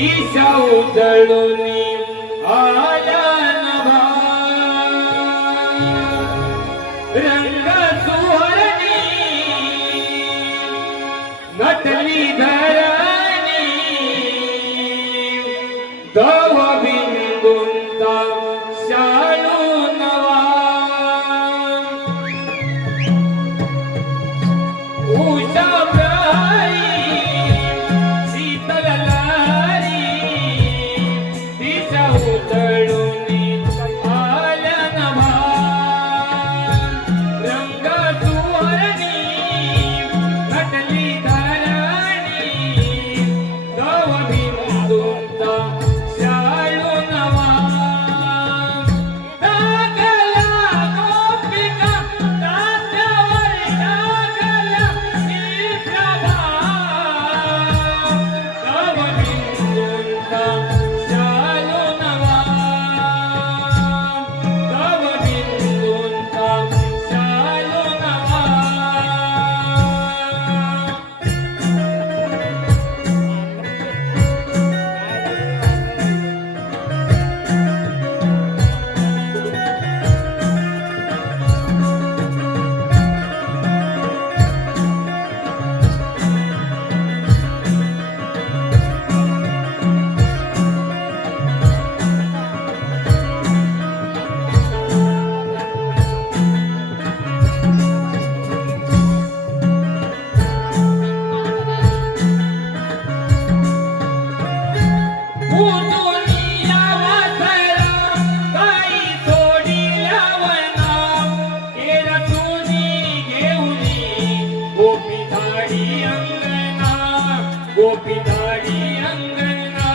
दिशा उजळून आला नभा रंग सुवर्णी नटली धरणी दव बिंदूंचा शालू नवा उषा प्रहरी शीतल लहरी दिशा उजळून आल्या नभा रंग सुवर्णी नटली धरणी दव बिंदूंचा शालू नवा लागला गोपिका तात्यावर लागला प्रभा दव बिंदूंचा शालू नवा दव बिंदूंचा शालू नवा उतुनिया वासरा गाई सोडिल्या वना केला तुनी घेऊनी गोपी धाडी अंगणा गोपी धाडी अंगणा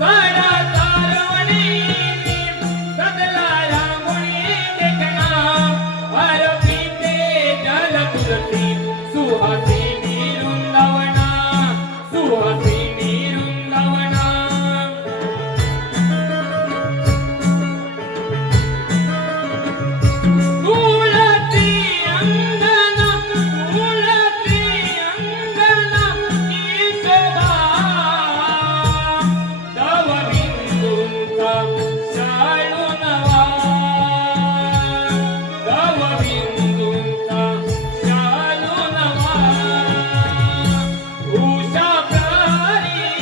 साडा तारवणी सदला रांगोळी देखना आरतीते जल तुलसी सुहासिनी वृंदावना सुहासिनी वृंदावना तुळसी अंगना तुळसी अंगना की शोभा दव बिंदूंचा शालू नवा दव बिंदूंचा शालू नवा उषा प्रहरी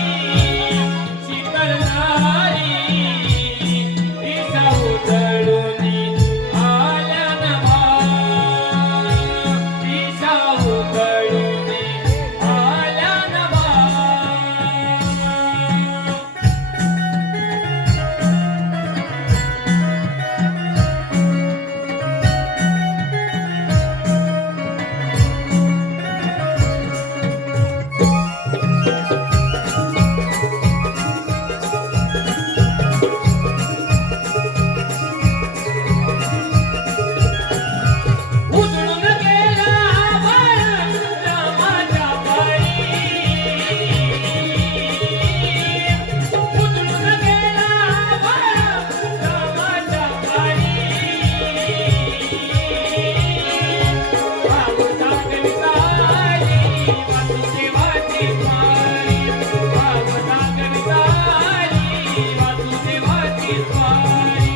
शीतल लहरी दिशा उजळून आल्या नभा दिशा उजळून आल्या नभा उजळून गेला आभाळ रामाच्या पायी उजळून गेला आभाळ रामाच्या पायी भावता कविता आली वासुदेवाची स्वारी भावता कविता आली वासुदेवाची स्वारी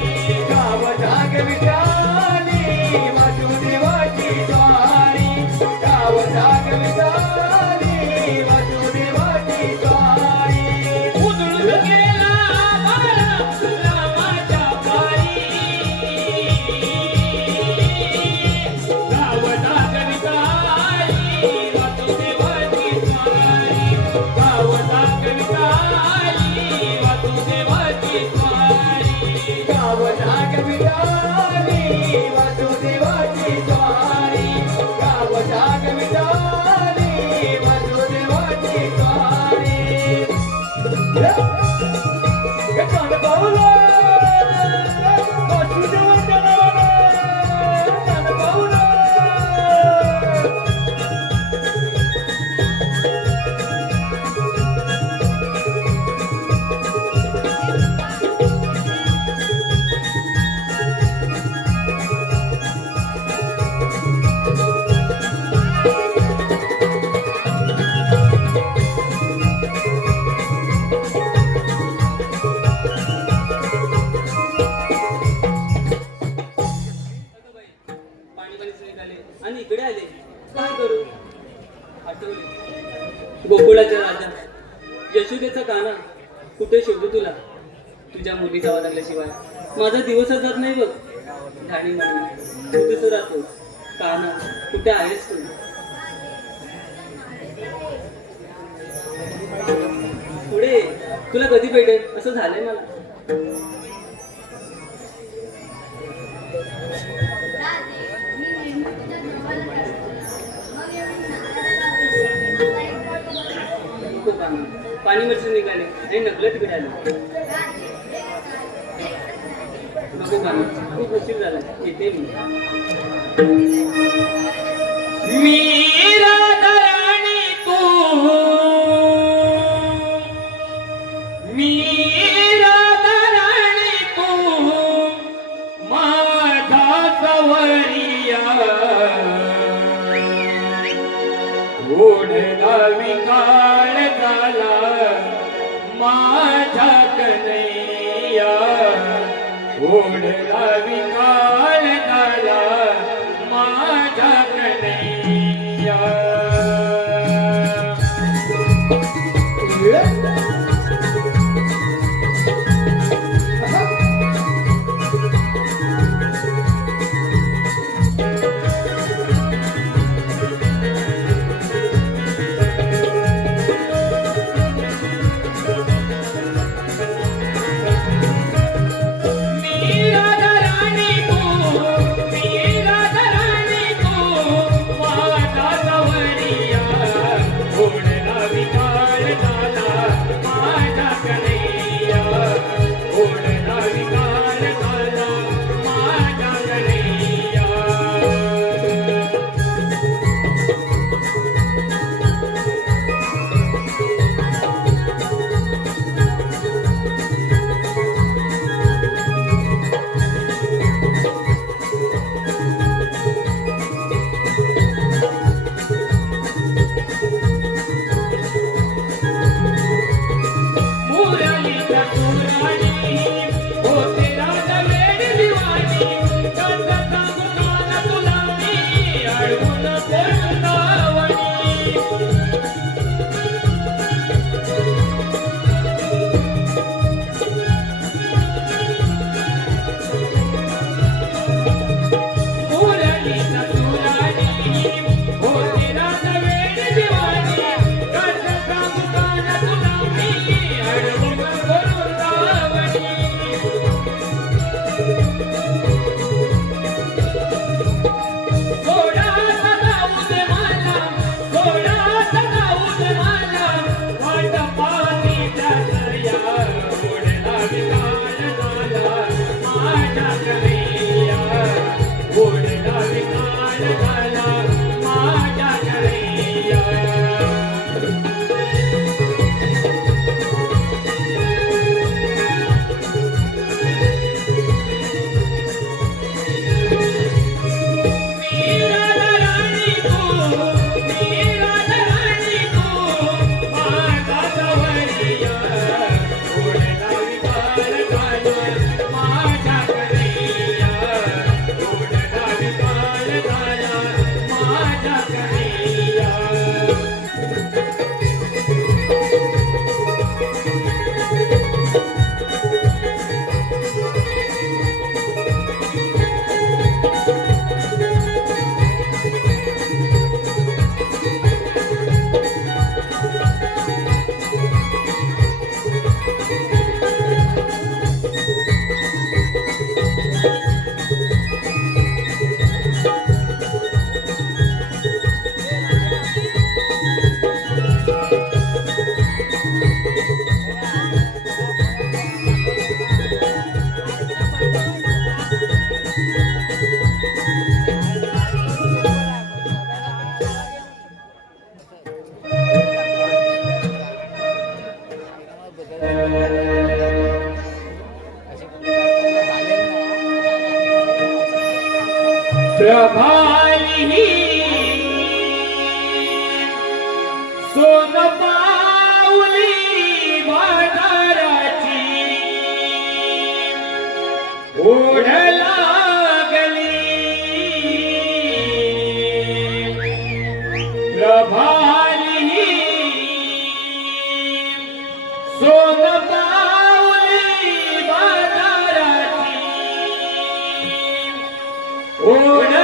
गावता कविता आली वासुदेवाची स्वारी गावता कविता आली वासुदेवाची स्वारी उजळून गेला आभाळ रामाच्या पायी गावता कविता आली वासुदेवाची स्वारी गावता कविता आली वासुदेवाची स्वारी गावता कविता आली वासुदेवाची स्वारी गावता कविता आली वासुदेवाची स्वारी ना, कुठे शोधू तुला? तुझ्या मुलीचा आवाज लागल्याशिवाय माझा दिवसच जात नाही बघ. ठाणी म्हणून तू कसं राहतोस? का ना, कुठे आहेस तू? पुढे तुला कधी भेटेल असं झालंय मला. नको पाणी, पाणी मरसून निघाले आणि नकलत मिळाले. नको पाणी, खूप उशीर झाला, येते मी. मीरा धरणी तू, मीरा धरणी तू, माझा सवरिया ओढला विकाळ झाला माझ्या कन्हैया, ओढला विकाळ झाला माझ्या कन्हैया. प्रभाली सोन पाऊली वादाराची ओढ लागली प्रभाली सोन सोन पाऊली बाजाराची ओढ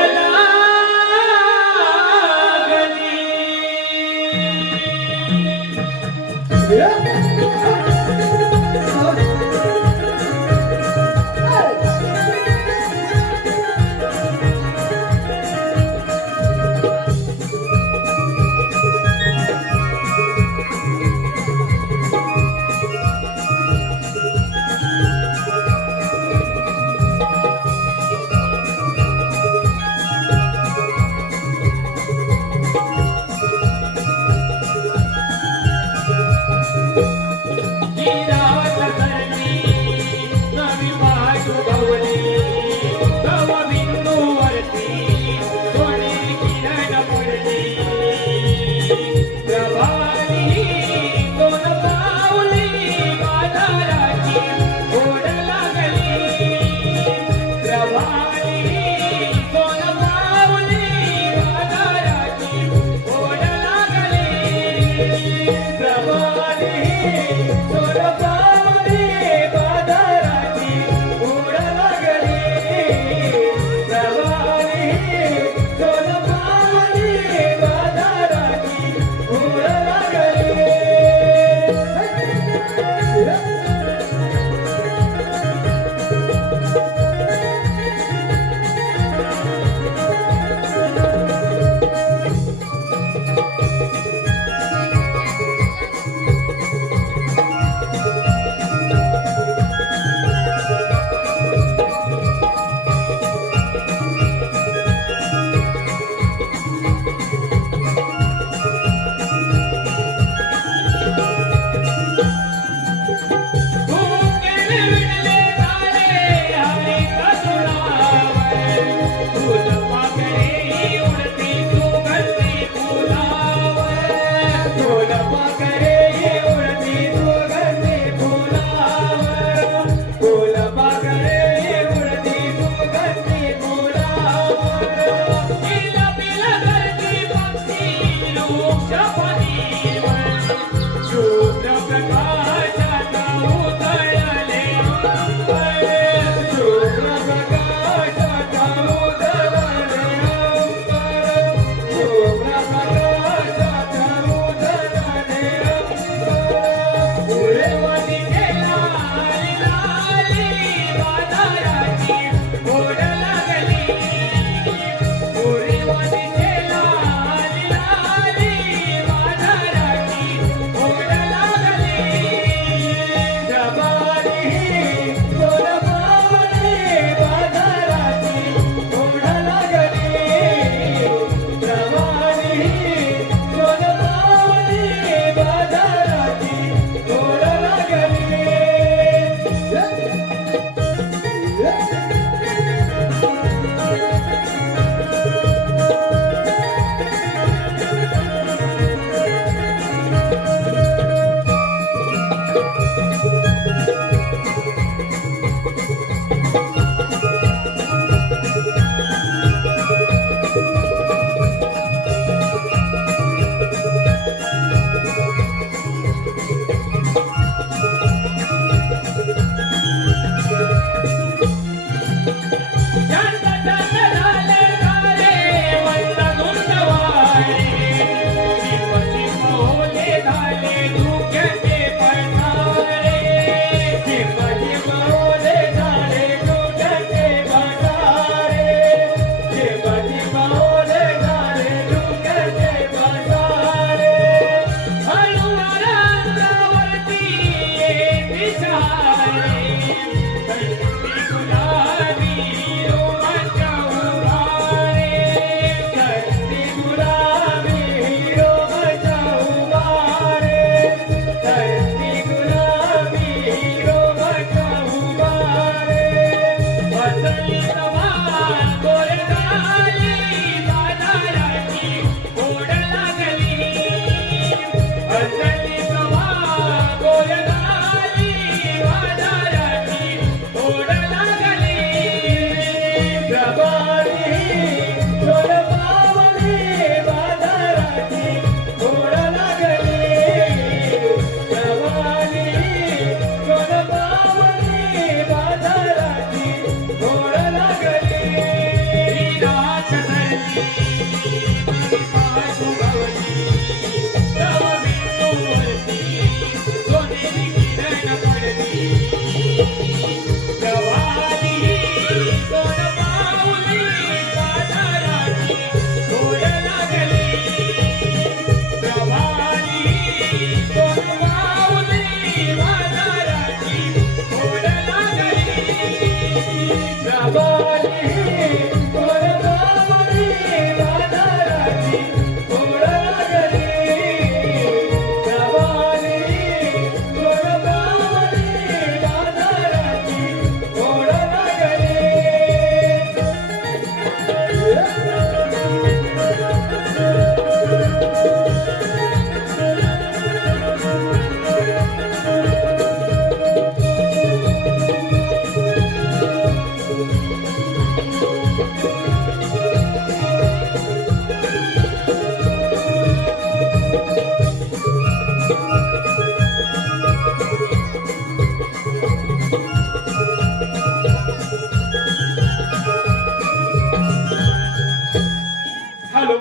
हॅलो,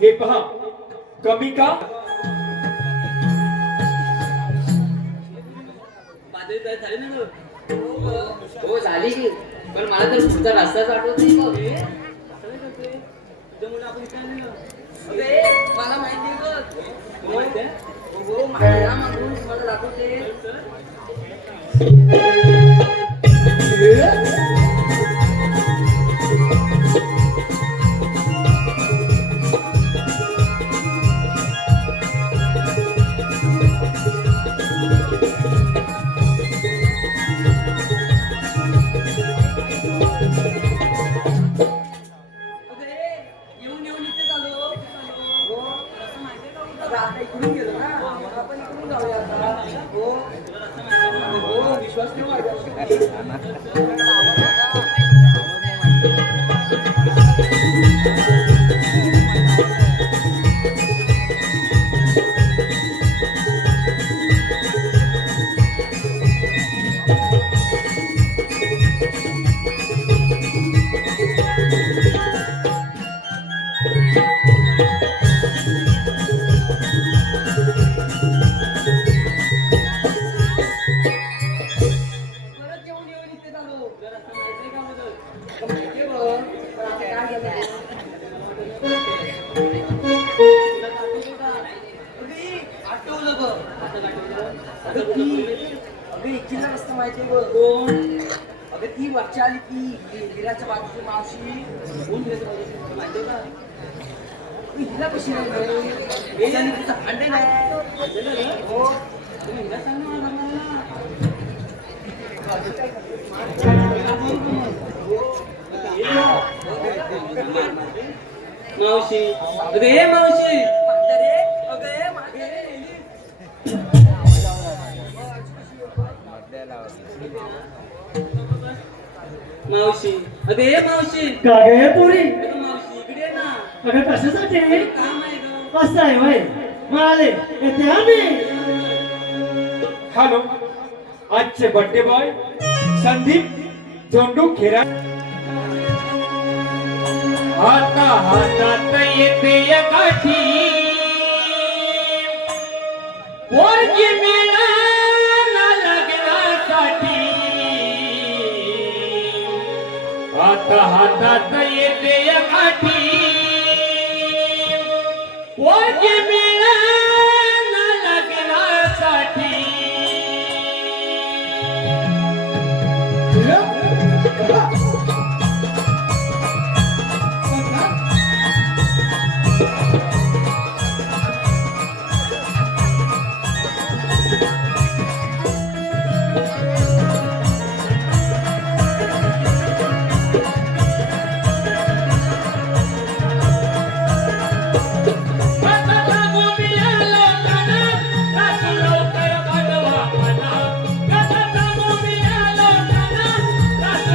हे पहा, कमी का? बाजरी तयार झाली ना गं? हो झाली की, पण मला तर पुढचा रस्ताच आठवत नाही बघ. असं नाही करते. तुझ्यामुळे आपण इथे आलो ना. मला माहिती आहे बघ. तुला माहिती आहे? हो माझ्या मागून मला दाखवते. तर येऊन येऊन इथे चालू. हो आता इकडून गेलो ना, मग आपण इकडून जाऊया आता. हो हो विश्वास ठेव माझ्यावर. परत येऊन येऊन इथे चालू. तुला रस्ता माहिती आहे का अगोदर? आता माहिती आहे बघ, पण आता काय झालं? तुला दाखवतो का? अगदी आठवलं बघ. आता दाखवतो. आता अगं कुठं ती बोलले? अगं इच्छिला रस्ता माहिती आहे बघ. कोण? अगं ती वरच्या आली ती हिराच्या बाजूची मावशी. कोण गेलं पाहिजे? तुला माहिती आहे का? अगं हिला कशी नाही तिचं भांडे नाही. गेलं ना? हो तुम्ही हिला सांग ना मला सांगायला. मावशी, अगं हे मावशी. म्हातारे, अगं हे म्हातारे. मावशी, अगं हे मावशी. काय गे पुरी अगं मावशी इकडे ये ना. अगं कशासाठी काम आहे गं. असं आहे वय माले येते आम्ही हॅलो, आजचे बर्थडे बॉय संदीप जोंडू खेरा. आता हातात येते काठी, पोरगी मिळाला लग्नासाठी. आता हातात येते काठी, पोरगी मिळाला लग्नासाठी.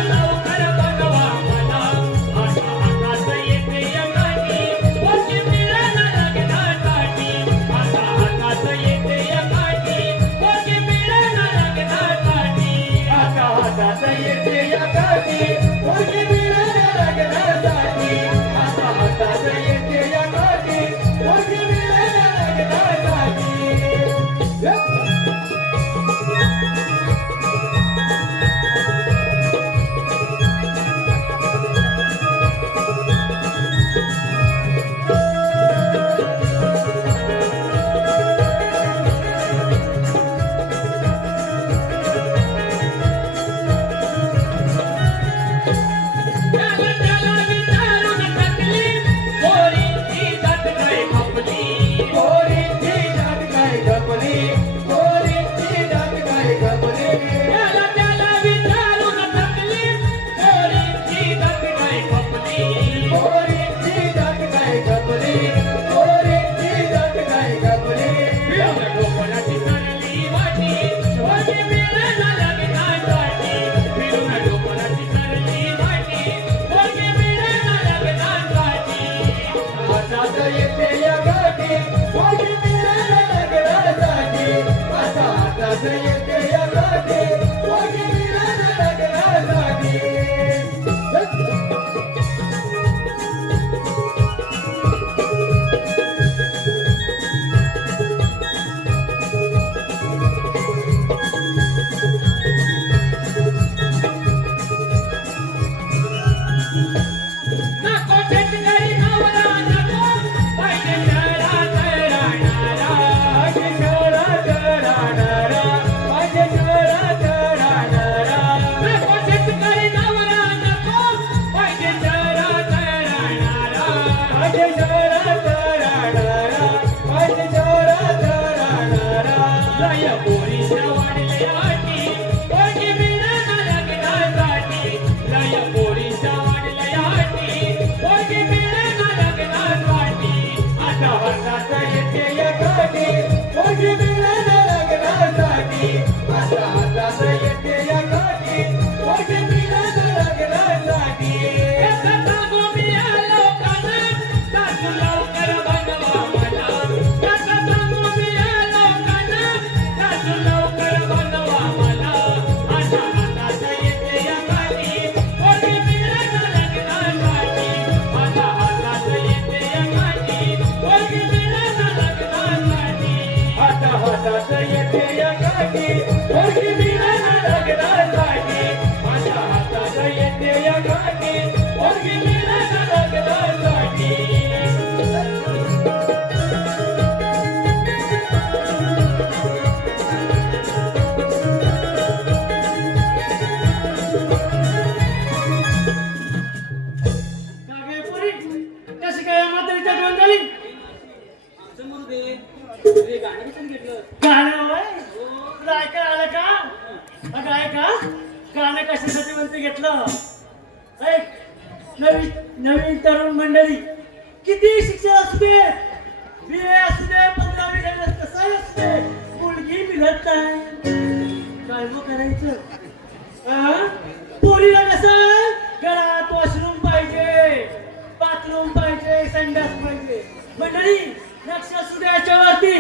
लवकर पोरगी मिळाला लग्नासाठी माझ्या हातात येते या गाठी पोरगी मिळाला लग्नासाठी काय पुरी कशी काय म्हातारीच्या डोंगाली असं म्हणू दे ते गाणं पण घेतलं गाणं होय तुला ऐकायला आलं का अगं ऐका गाणं कशासाठी म्हणते घेतलं ऐक नवीन नवीन तरुण मंडळी किती शिक्षण असू दे BA असू दे 15वी झाली कसं असू दे मुलगी मिळत नाही काय मग करायचं पोरीला कसं घरात वॉशरूम पाहिजे बाथरूम पाहिजे संडास पाहिजे मंडळी लक्ष असू दे याच्यावरती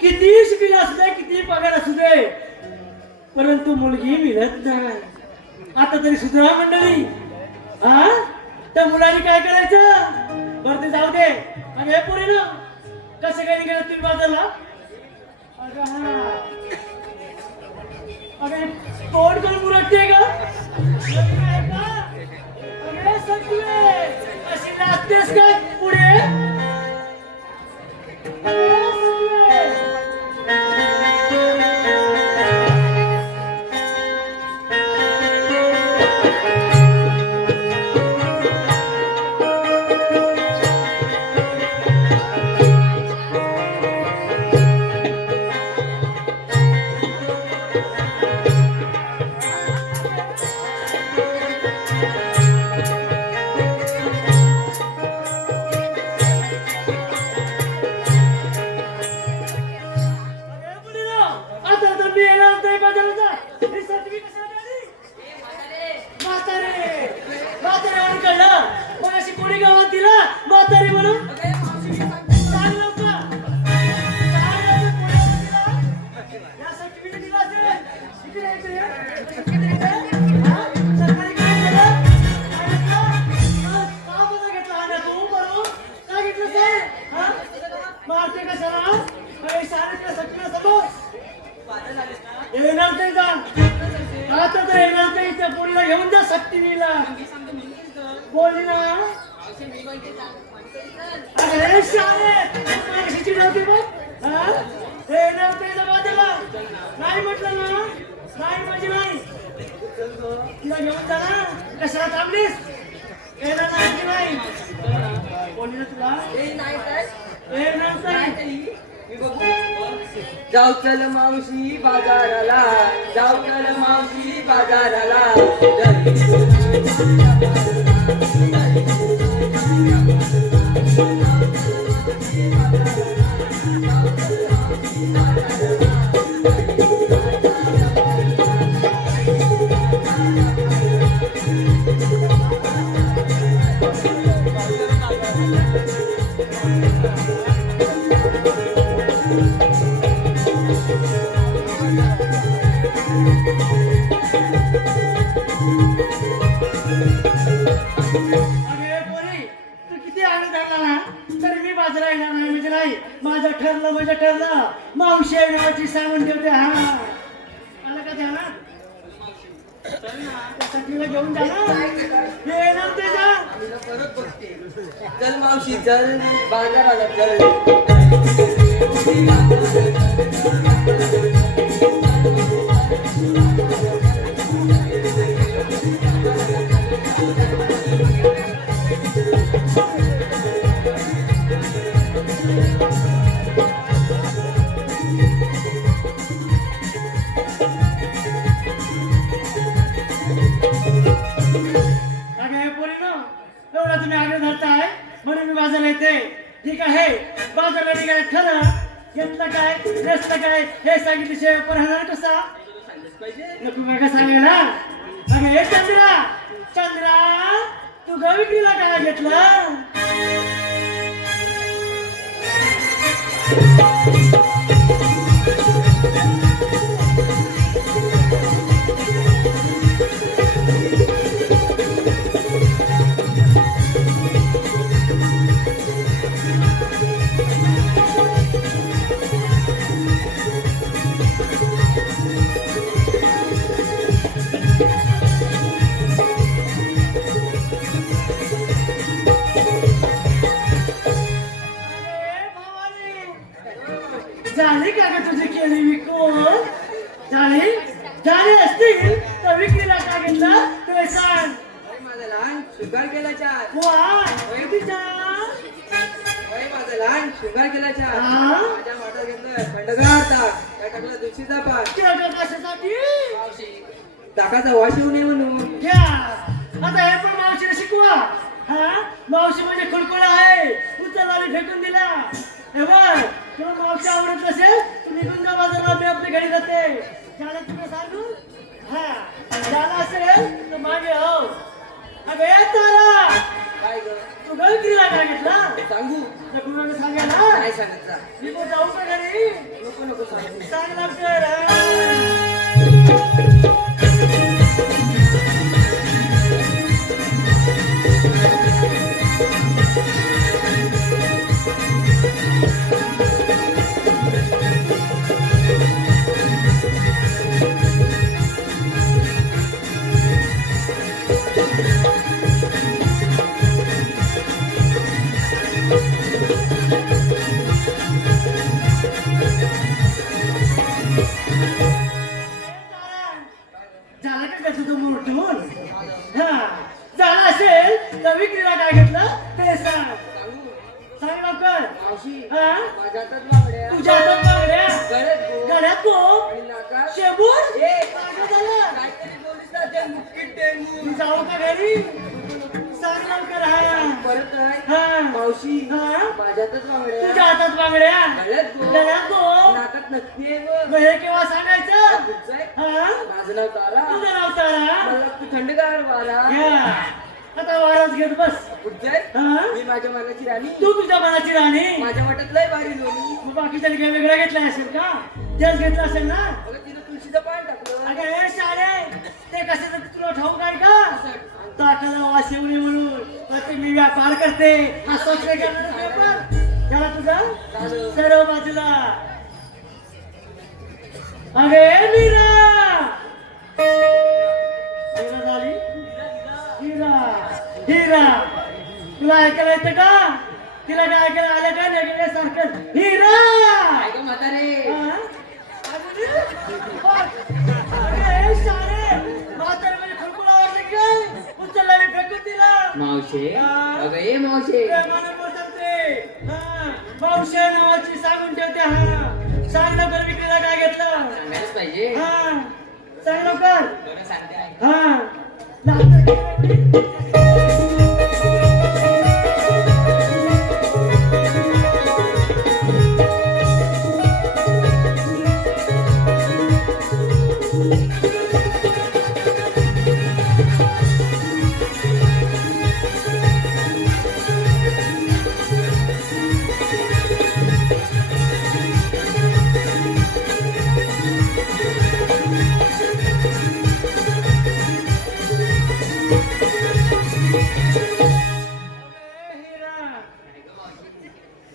किती शिकले असू दे किती पगार असू दे परंतु मुलगी मिळत नाही आता तरी सुधरा मंडळी हा त्या मुलांनी काय करायचं बरं ते जाऊ दे आणि हे पोरी ना कसं काय निघालं तुम्ही बाजारला अगं हा अगं तोंड करून मुरटते का अगं सगळे अशी नाचतेस काय पुढे घेऊन जा सक्तीला बोलली ना अरे शाळेत नव्हती बघ हे नव्हते बाजूला नाही म्हटलं ना नाही म्हणजे नाही तिला घेऊन जा ना कशाला थांबलीस येणार नाही की नाही बोलली ना तुला हे नव्हतं जाऊ चल मावशी बाजाराला जाऊ चल मावशी बाजाराला माझं ठरलं म्हणजे ठरलं मावशी नावाची सांगून ठेवते हा आलं का ध्यानात सखीला घेऊन जा ना हे नव्हते जा परत बघते चल मावशी चल बाजाराला चल तुम्ही आग्रह धरताय म्हणून मी बाजारला येते ठीक आहे बाजारला निघाय खरं घेतलं काय नेसलं काय हे सांगितल्याशिवाय राहणार कसा नको का सांगायला अगं हे चंद्रा चंद्रा तू विक्रीला काय घेतलं असेल तर विक्रीला काय घेतलं ते सांग. होय माझा लहान शुगर केला चार. वा किती छान. होय माझा लहान शुगर केला चार. हा? माझ्या माता घेतलं थंडगार ताक. त्या टाकलं दुशीचा पाक. केलं कशासाठी? ताकाचा वास येऊ नये म्हणून. घ्या. आता हे पण मावशीला शिकवा. हा मावशी म्हणजे खुलखुला आहे. उचलला आणि फेकून दिला. हे बघ तुला मावशी आवडत नसेल तू निघून जा बाजारला. मी आपल्या घरी जाते. झालं तुला सांगू. हा झालं असेल तर मागे हो. अगं ये तारा काय ग? तू गळतीला काय घेतला सांगू? तर कुणाला सांगायला काय सांगितलं? मी पण जाऊ का घरी. नको नको सांगू. सांग लवकर. हा. झालं का तुझं मोठं म्हणून. हा झालं असेल तर विक्रीला काय घेतलं ते सांग. सांगू? सांग लवकर. मावशी हा माझ्या हातात बांगड्या. तुझ्या हातात बांगड्या गळ्यात गो. गळ्यात गो आणि नाकात शेबूर ए, काय झालं. काहीतरी बोलीस ना ते मुक्कीत टेंगू. मी जाऊ का घरी. सांग लवकर. हा परत काय? हा मावशी हा माझ्या हातात बांगड्या. तुझ्या हातात बांगड्या गळ्यात गो. गळ्यात गो. नाकात नक्की आहे ग. मग हे केव्हा सांगायचं. तुझं आहे? हा माझं नाव तारा. तुझं नाव तारा. मला तू थंडगार वारा. घ्या. आता वारात घेत बस. कुठचं आहे? हा मी माझ्या मनाची राणी. तू तुझ्या मनाची राणी. माझ्या वाटत लय भारी लोणी. मग बाकीच्याने काही वेगळा घेतला असेल का. तेच घेतलं असेल ना. अगं तिनं तुळशीचं पान टाकलं. अगं हे शाळे ते कशाचं तुला ठाऊक आहे का. ताटाला वास येऊ नये म्हणून प्रत्येक मी व्यापार करते. हा सोचले गेला पेपर झाला तुझा झालं. सर्व बाजूला. अगे मीरा मीरा झाली. हिरा हिरा तुला ऐकायला येतं का. तिला काय ऐकायला आलं का नाही सारखं. हिरा काय गं म्हातारे? हा? अजून अरे सारे म्हातारे म्हणजे खुलखुला वाटलं की काय. उचलला आणि फेकून दिला. मावशे हा? अगं ये मावशे. प्रेमाने बोलतात ते. हा मावशी नावाची सांगून ठेवते. हा सांग लवकर विक्रीला काय घेतलं. सांगायलाच पाहिजे. हा सांग लवकर. बरं सांगते ऐक. हा लागतं.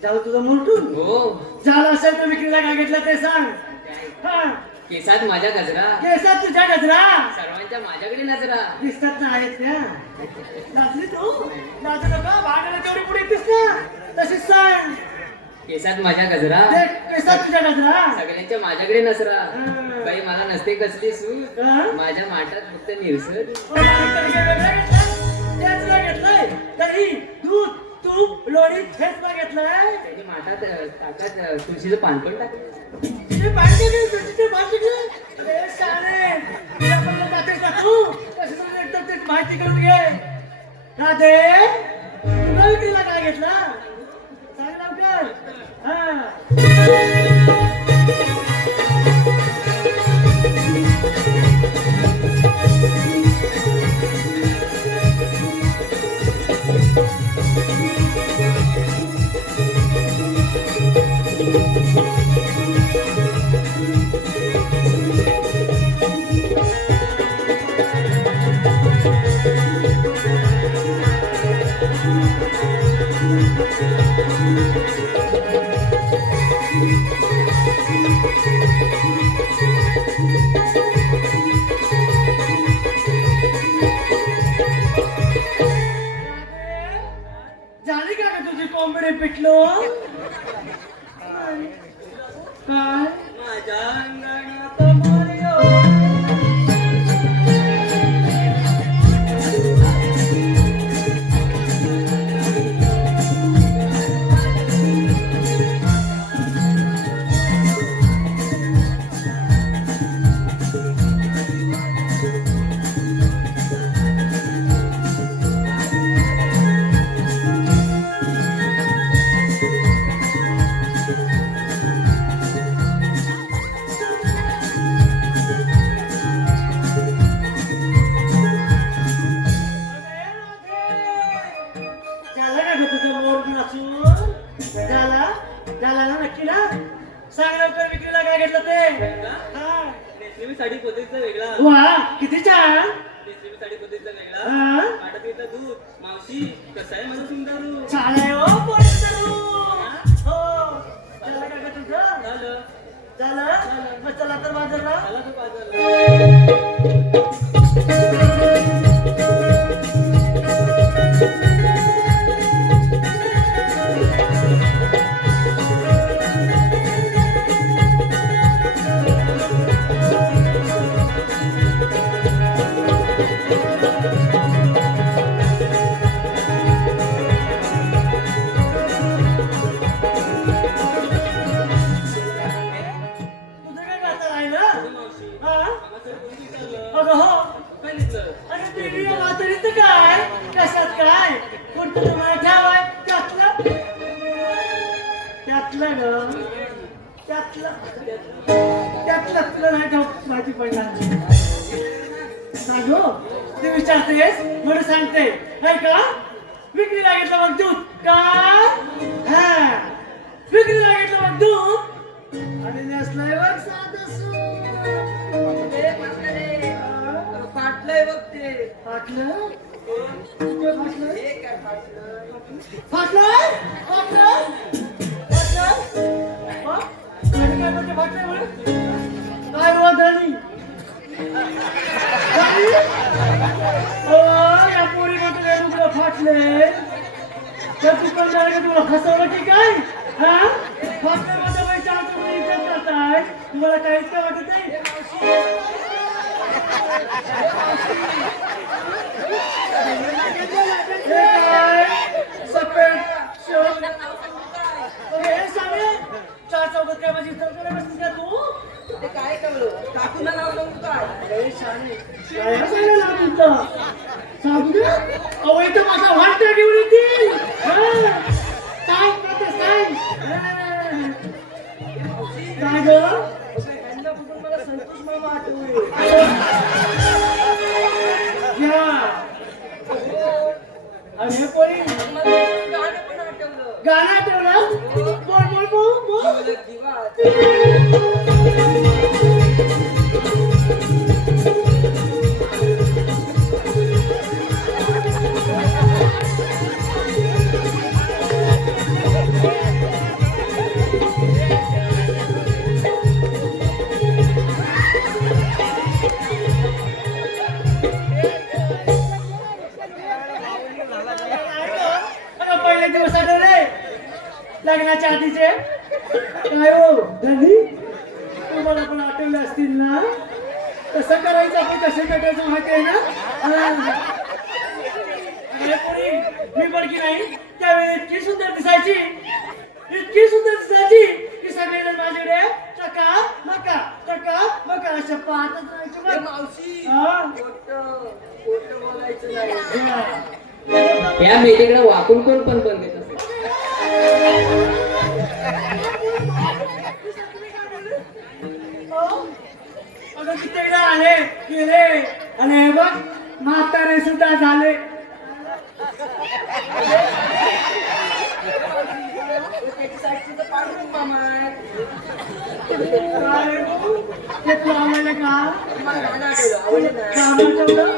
झालं तुझं मुरटून. हो झालं असेल तर विक्रीला काय घेतलं ते सांग. हा केसात माझ्या गजरा. केसात तुझ्या गजरा सर्वांच्या माझ्याकडे नजरा. दिसतात ना आहेत त्या. नाचली तू नाचू नका. भागाला तेवढी पुढे येतेस ना तशीच सांग. केसात माझ्या गजरा. ते केसात तुझ्या गजरा. सगळ्यांच्या माझ्याकडे नजरा. हा. बाई मला नसते कसली सूट. हा? माझ्या माठात फक्त निरसर. तेच नाही घेतलंय तरी दूध तूप लोणी हेच नाही घेतलंय. त्याच्या माठात ताकात तुळशीचं पान पण टाकलं. तिथे पाणी तिथे माहिती अरे शाळे तुला पहिलं जातेस ना तू कसं एकदम ते माहिती करून घे. राधे तुला विक्रीला काय घेतला सांग लवकर. हा झाली का ग तुझी कोंबडी पिटलो. काय माझ्या अंगणात मोरयो. वेगळा, वा किती छान. रेशमी साडी पद्धतीचा वेगळा, हा. काठापीठचा दूध. मावशी कसं आहे माझं सुंदर? छान आहे हो पोरीचं रूप. हो झालं का ग तुझं? झालं झालं मग चला तर बाजारला. झालं तो बाजारला. तुझं काय करता राहिलं? मावशी हा? मामाचं कोणी विचारलं? अगं हो. काय घेतलं? अरे देवी या म्हातारीचं काय? कशात काय? कोणतं तुम्हाला ठेवाय? त्यातलं ग त्यातलं नाही ठेव माहिती पडणार. सांगू ते विचारतेस म्हणून सांगते नाही का? विक्रीला घेतलं मग दूध काय? हा विक्रीला घेतलं मग दूध आणि नेसलंय बघ साधं सूत. फाटलंय बघ ते. फाटलं? कुठे फाटलं? हे काय फाटलं? फाटलंय? फाटलं? फाटलं? हा? आणि काय म्हणते फाटलंय म्हणून? काय हो धनी? धनी? ओ, या पोरी म्हणते तुला फाटले त्या दुकानदाराने तुला फसवलं की काय? हा? फाटलं माझ्या पैशाला तुम्ही विचार करताय तुम्हाला काहीच काय वाटत नाही? हे काय? सफेद शर्ट. अरे हे साले, चार चौकात काय माझी चौकाला बसलीस का तू? ते काय कळलं? काकूला नाव सांगू काय? अरे शाने, काय असायला नाव तुमचं? सांगू दे? अहो, इथं माझा वाटतं घेऊन येतील. हा. काय करतेस, काय? हा. काय गं? त्यांना बघून मला संतोष मामा आठवले. घ्या. आणि हे पोरी मला गाणं पण आठवलं. गाणं आठवलं? बोल. दिवा. अगं, पहिले दिवस आठवले लग्नाच्या आधीचे. काय हो धनी तुम्हाला पण आठवले असतील ना? कसं करायचं आपण कसे कटायचं माहिती आहे ना? हा. अरे पोरी, मी पण की नाही त्यावेळी इतकी सुंदर दिसायची की सगळेजण माझ्याकडे चका मका अशा पाहतच राहायचे ए, बघ. मावशी हा. खोटं बोलायचं नाही. हा. या मेलीकडे वाकून कोण पण देत असेल. अगं किती आले गेले आणि हे बघ म्हातारे सुद्धा झाले. त्याची साक्षीचं पाठवून मामा. काय हो? ते तू आवडलं का? मला गाणं आठवलं. आवडलं ना? काम आठवलं?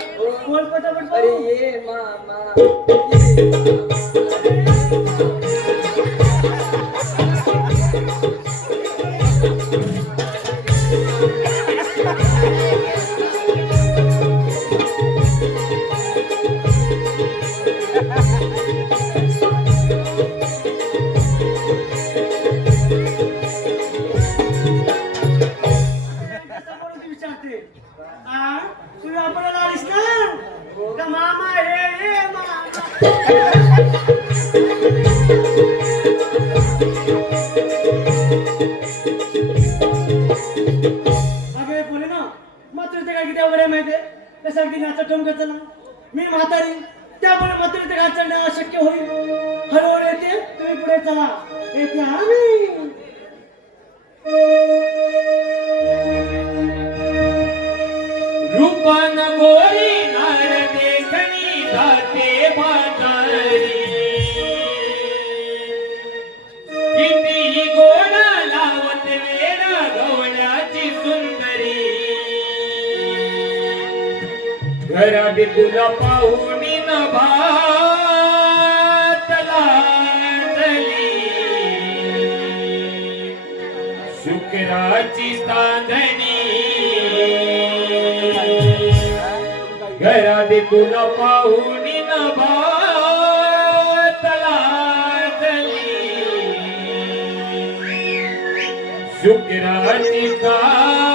बोल पटापट अरे बोल. ये मामा. विचारते तुम्ही आपल्याला आलीस ना का मामा हे मामा. अगे बोले ना मात्र ते काय किती अवघड आहे माहितीये त्यासाठी नाचा टोंग ना मी म्हातारी त्यामुळे मात्र ते घाट चढणं अशक्य होईल. हळूहळू येते तुम्ही पुढे चला येते आम्ही. रूपान गोरी नार देखणी जाते बाजारी किती गोड लावत वेड गवळ्याची सुंदरी घरात तुला पाहून न भातला शुक्राची चांदणी घरात तुला पाहून न भातला शुक्राची चांदणी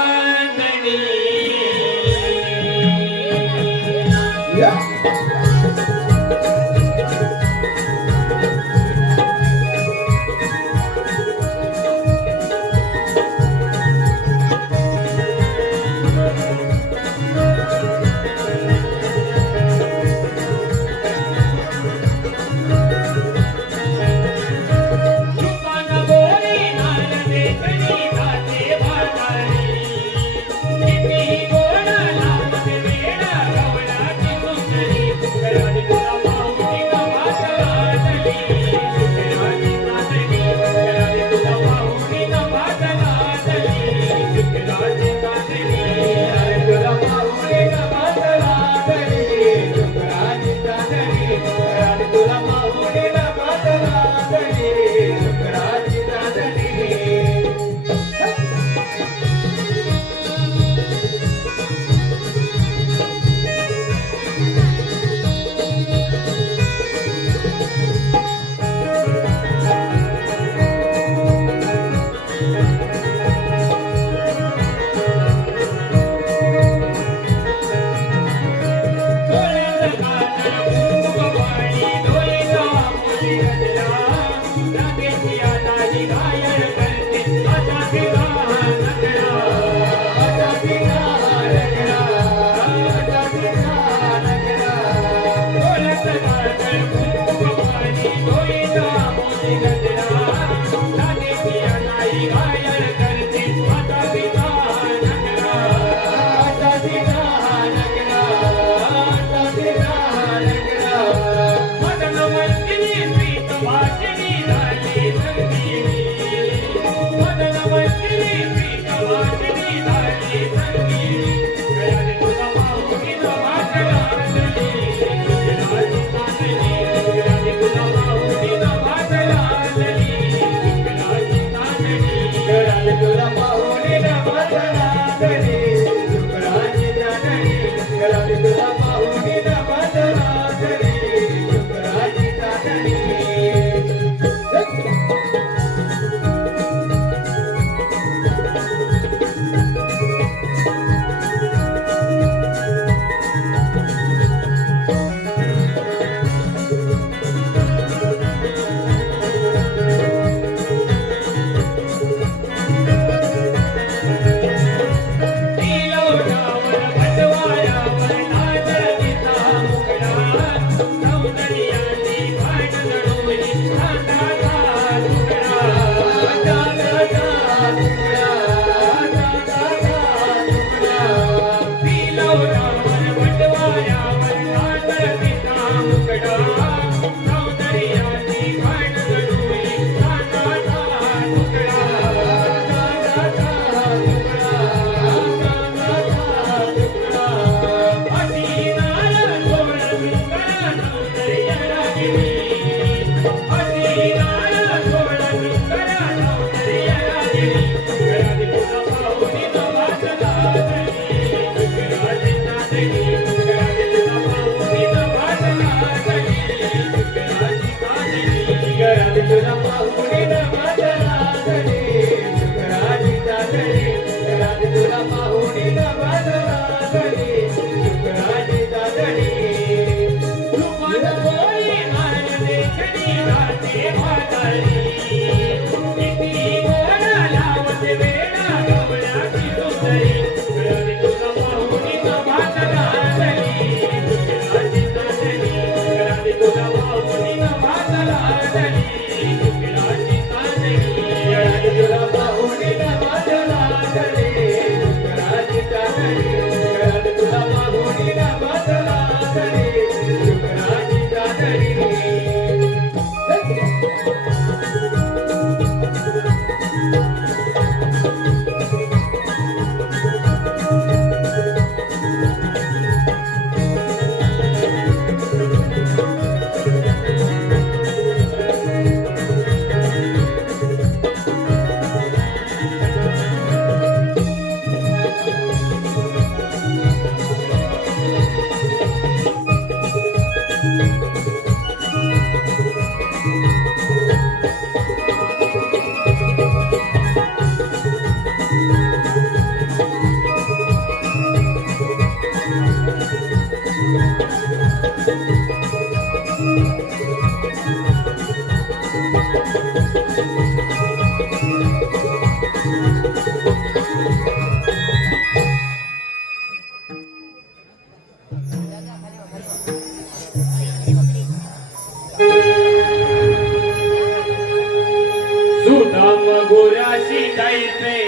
सुदाम गोराशी जायचंय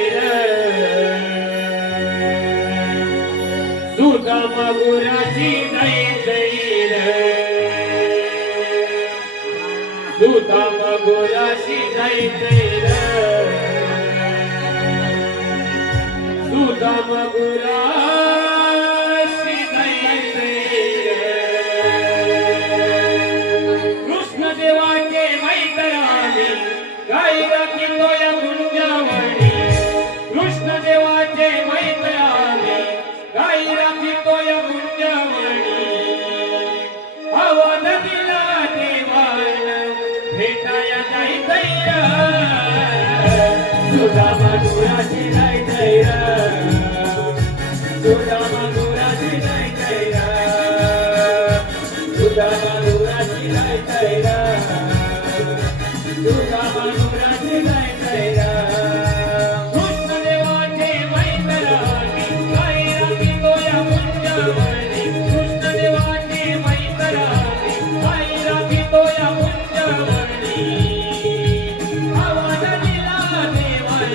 सुदाम गोराशी जायचंय सुदाम गोराशी जायचंय सुदाम गोराशी जायचंय कृष्ण देवाचे मैत्राने गाई राखीतो या गुंजावणी कृष्ण देवाचे मैत्राने गाई राखीतो या गुंजावणी आवाज दिला देवान भेटाया जायचंय सुदामा गुराची जायचंय सुदामा गुराची जायचंय सुदामा गुराची जायचंय सुदामा गुराची जायचंय कृष्ण देवाचे मैत्राने गाई राखीतो या गुंजावणी कृष्ण देवाचे मैत्राने गाई राखीतो या गुंजावणी आवाज दिला देवान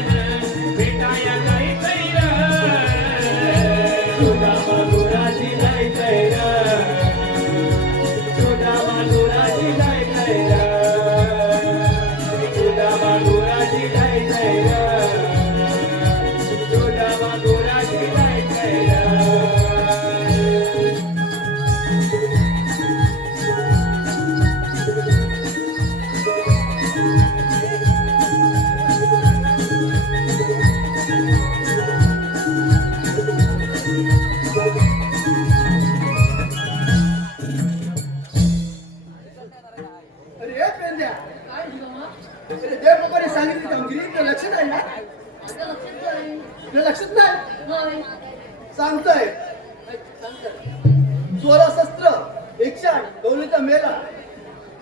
भेटाया जायचंय सुदामा गुराची जायचंय सुदामा गुराची जायचंय सुदामा गुराची जायचंय सुदामा गुराची जायचंय अरे हे पेंद्या अरे देव बाबाने सांगितली कामगिरी तुला लक्षात आहे ना तुला लक्षात नाही सांगतोय 16 शस्त्र 108 गौरीचा मेला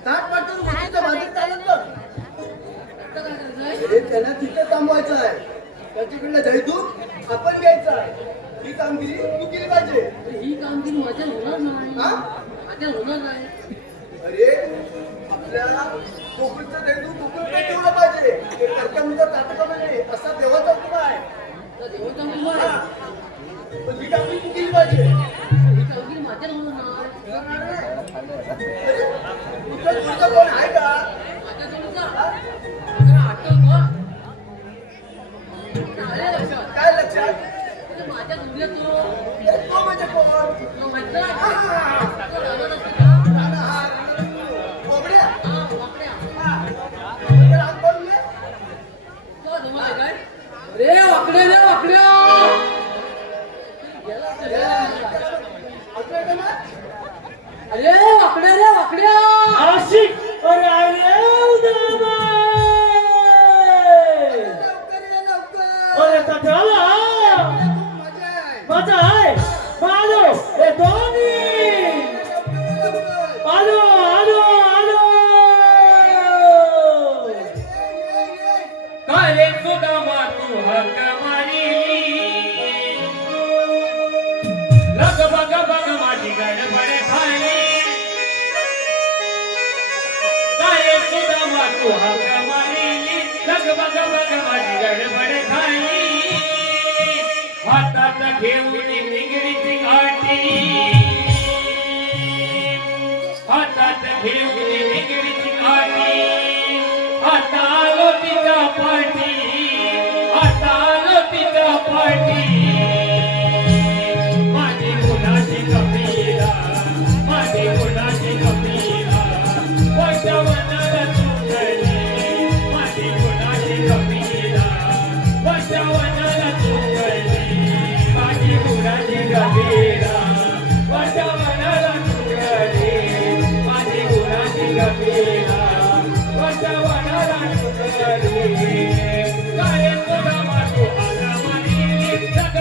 ताट पाठवून गोष्टीचं बाधित चालत बघ अरे त्यांना तिथे थांबवायचं आहे त्याच्याकडलं दैदूत आपण घ्यायचं आहे ही कामगिरी तू केली पाहिजे ही कामगिरी माझ्या होणार नाही हा माझ्या होणार नाही अरे आपल्याला कोकणचं दैदूत कोकणचं ठेवलं पाहिजे ते कर्तव्य ताटका म्हणजे असा देवाचा हुकूम आहे तर देवता मुलगा हा. पण ही कामगिरी तू केली पाहिजे ही कामगिरी माझ्या होणार नाही अरे तुझ्या जोडीचा कोण आहे का माझ्या जोडीचा जरा आठवतो आले लक्षात काय लक्षात म्हणजे माझ्या जोडीला तो अरे तो म्हणजे कोण तो मित्र हा. तो राजा नसतो दादा हा. कोंबड्या हा वाकड्या हा. त्याला हात पाडून दे. तो जमा काय रे वाकड्या रे वाकड्या आपल्या इकडं अरे वाकड्या रे वाकड्या आशिक अरे अरे उदामा लवकर ये, लवकर. अरे तटाला खूप मजा आहे. माझा आहे आलो हे दोन्ही लवकर. आलो आलो आलो काय रे सुदामा तू हक मारी लग बग बग माझी गडबड खाली काय रे सुदामा तू हक मारी लग बग बग माझी गडबड खाली हातात घेऊन निगडीची काठी हातात घेऊन निगडीची काठी आता आलो तिच्या पाठी आता आलो तिच्या पाठी माझी गुणाची कपीला माझी गुणाची कपीला वचवनाला चुकले माझी गुणाची कपीला वचवनाला चुकले माझी गुणाची कपीला वचवनाला चुकले माझी गुणाची कपीला वचवनाला चुकले काय सुदामा तू हका मारी लग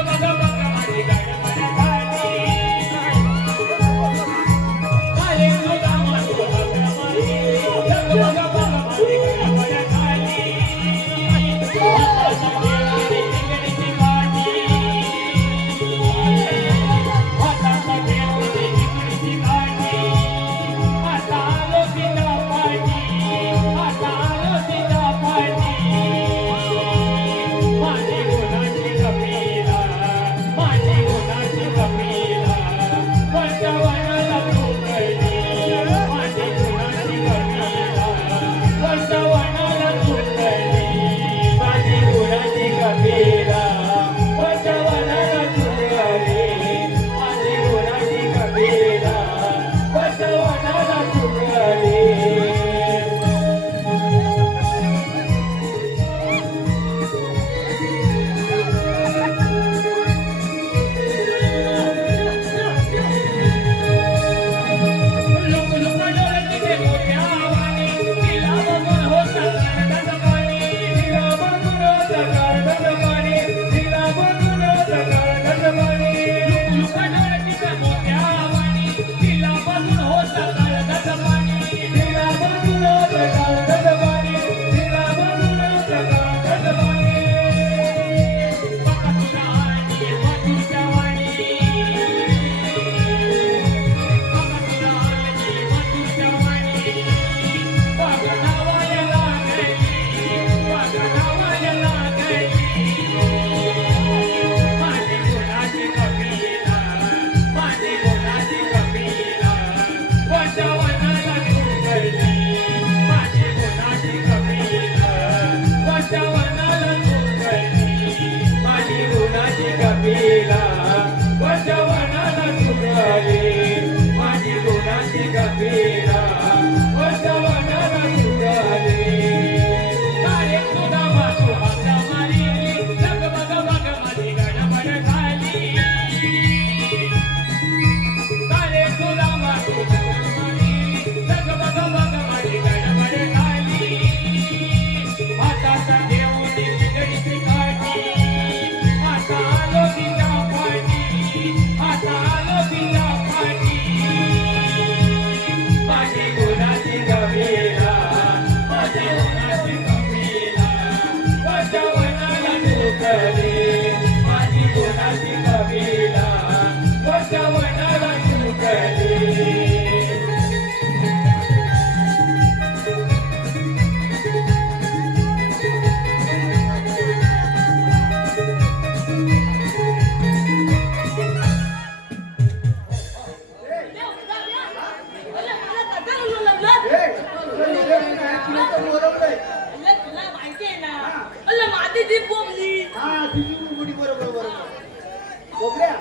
बघूया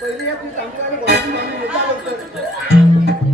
पहिले या तुझी चांगली बसून मागून येता लवकर.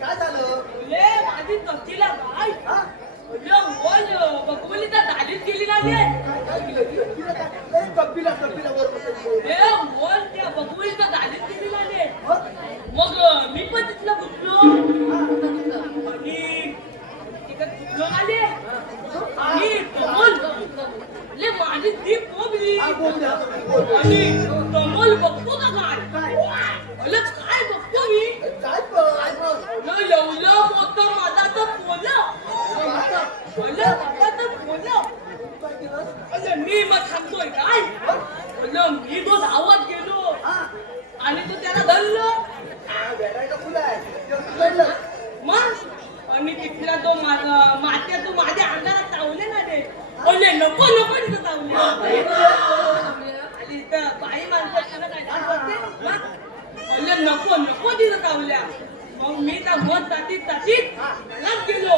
काय झालं? हा? काय केलं? ए, कपिला बरोबर मग मी पण तिथलं घुसलो आणि तिकडे घुसलो आले आणि माझी ती कोबली आणि कमल बघतो का काय काय बघतो मी एवढं मोठं माझा तर मी मग थांबतोय काय मी तो धावत गेलो आणि तो त्याला धरलो मग आणि तिथला तो माझ्या अंगाला चावले ना ते बोलले नको तिथं चावले आणि इथं बाई माणसाला काय बोलले नको तिथं चावल्या मग मी त्या मत तातीत घरात गेलो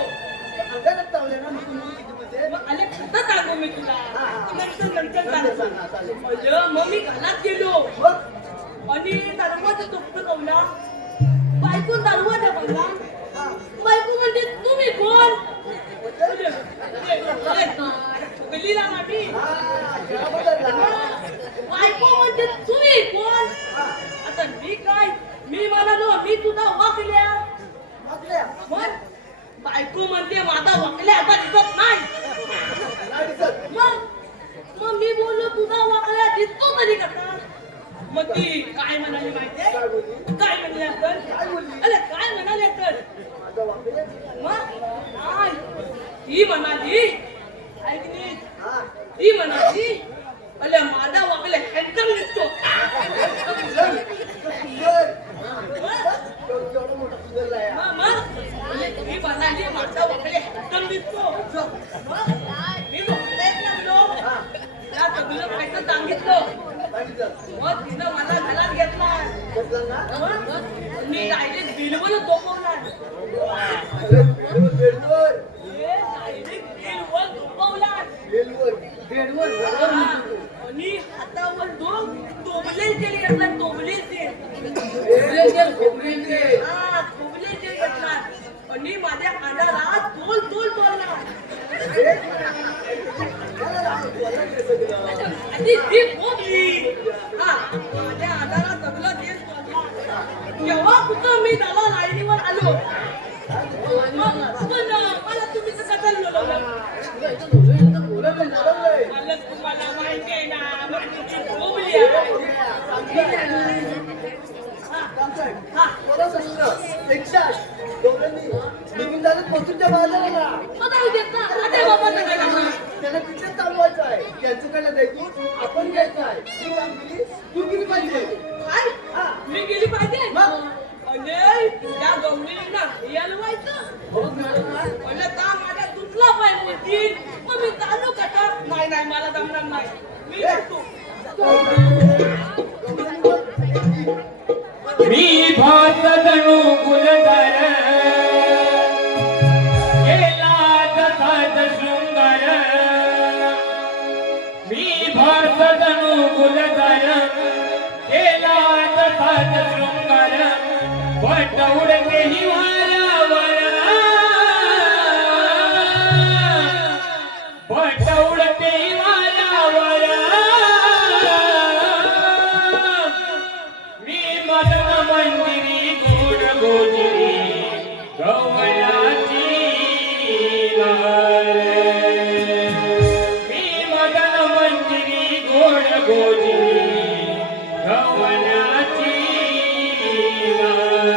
मग आले खतं सांगू मी तुला नंतर मग मी घरात गेलो आणि दरवाजा चौकला बायको दरवाजा बघला बायको म्हणजे तुम्ही कोण गलीला मामी बायको म्हणजे तुम्ही कोण आता मी म्हणालो मी तुझा वाकल्या मग बायको म्हणते माझा वाकल्या आता दिसत नाही मग मी बोललो तुझा वाकल्या दिसतो तरी कसा मग ती काय म्हणाली माहितीये काय म्हणाले तर काय म्हणाले तर मग ती म्हणाली ऐकली ती म्हणाली अरे माझा वाकल्या एकदम दिसतो मी म्हणाली माझा वाकल्या एकदम दिसतो मी लागलो त्या सगळं काय सांगितलं मग तिनं मला घरात घेतला मी डायरेक्ट बिलवर झोपवणार आणि हातावर दोन टोबले तेल घेतला टोबले तेल घेतला आणि माझ्या अंगाला तोल तोलणार आणि ती कोबली माझ्या अंगाला सगळं तेल तोलणार जेव्हा कुठं मी त्याला लाईनीवर आलो मला तुम्ही कसं मला तुम्हाला माहिती आहे ना माझी ती कोबली निघून झालं पोचूच्या बाजाराला त्याला तिथे चालवायचं आहे त्यांचं काय द्यायची आपण घ्यायचं आहे ती काम केली तू किती पाहिजे मी गेली पाहिजे त्या गंभीरीला यायला व्हायचं का माझ्या तुटला पाहिजे मग मी चालू कटा नाही मला जमणार नाही मी करतो मी भात जणू गुलजार गेला तसाच शृंगार मी भात जणू गुलजार गेला तसाच शृंगार पट उडते हिवाऱ्यावर पट उडते हिवाऱ्यावर मी मदन मंदिरी गोड गोजिरी गवळाची गोजिरी गवण्याची नाळ.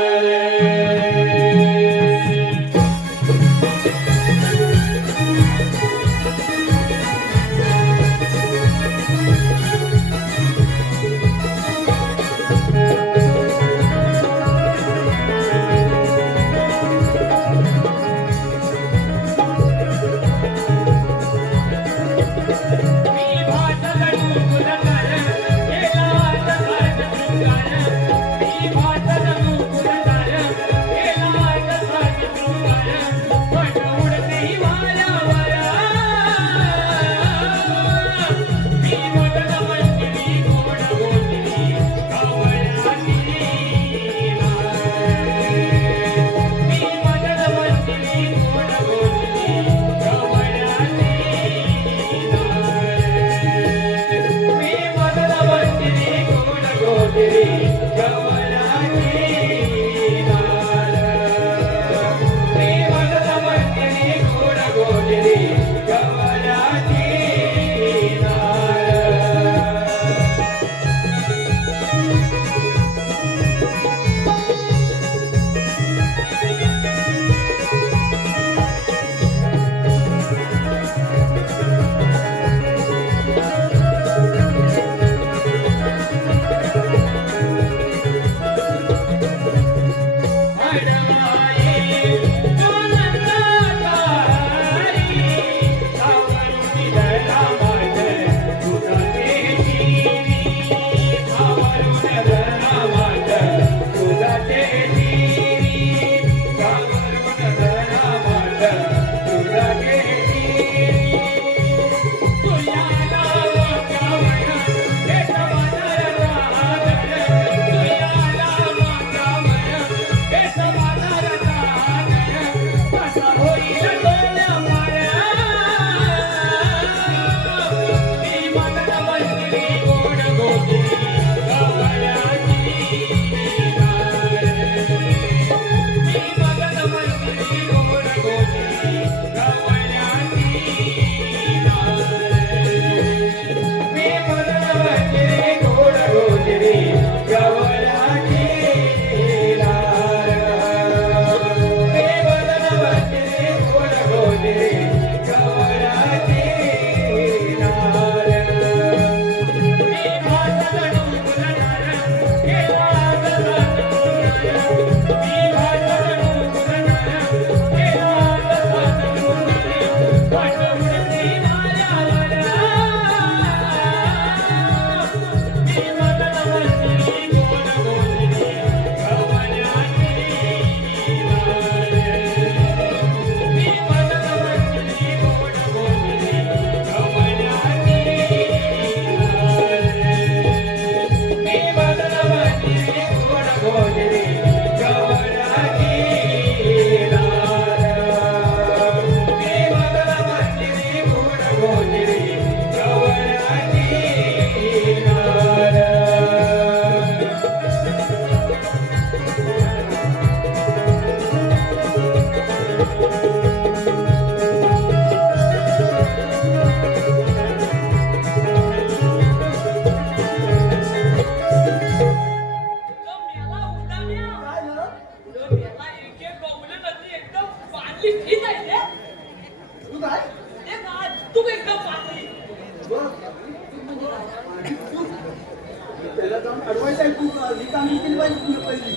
त्याला जाऊन अडवायचं आहे तू रिकामी केली पाहिजे तुला पहिली.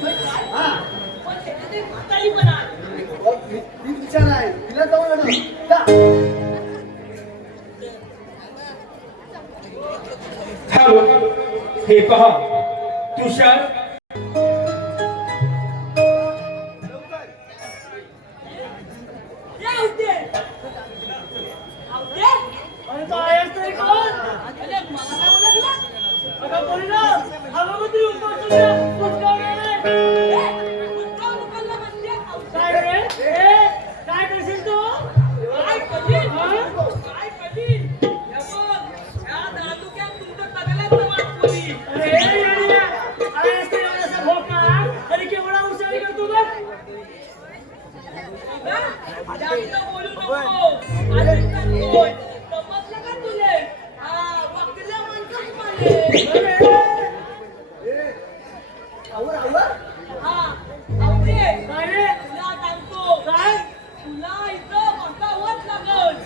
हा पण त्याच्यात एक म्हातारी पण आहे. ती विचार आहे तिला जाऊन अडव जा. हे पहा तुषार या होते. आवते? अरे तो आहेस तरी कोण? अरे मला काय बोलला? अगं बोल ना, हवामध्ये उतरतो ना, कुठं गेले? काय रे? काय करशील तू? काय करीन? काय करीन? हे बघ, ह्या दादुक्यात तुमचं सगळ्यांचं वाट पोली. अरे येड्या, आहेस तरी एवढासा भोका, आणि केवढा हुशारी करतो बघ. जास्त बोलू नको. आणि सांगतोय, समजलं का तुले? हा, वाकल्या माणसाच मारले. आवर आवर हा आवडे काय रे? तुला सांगतो काय? तुला इथं वाटावंच लागल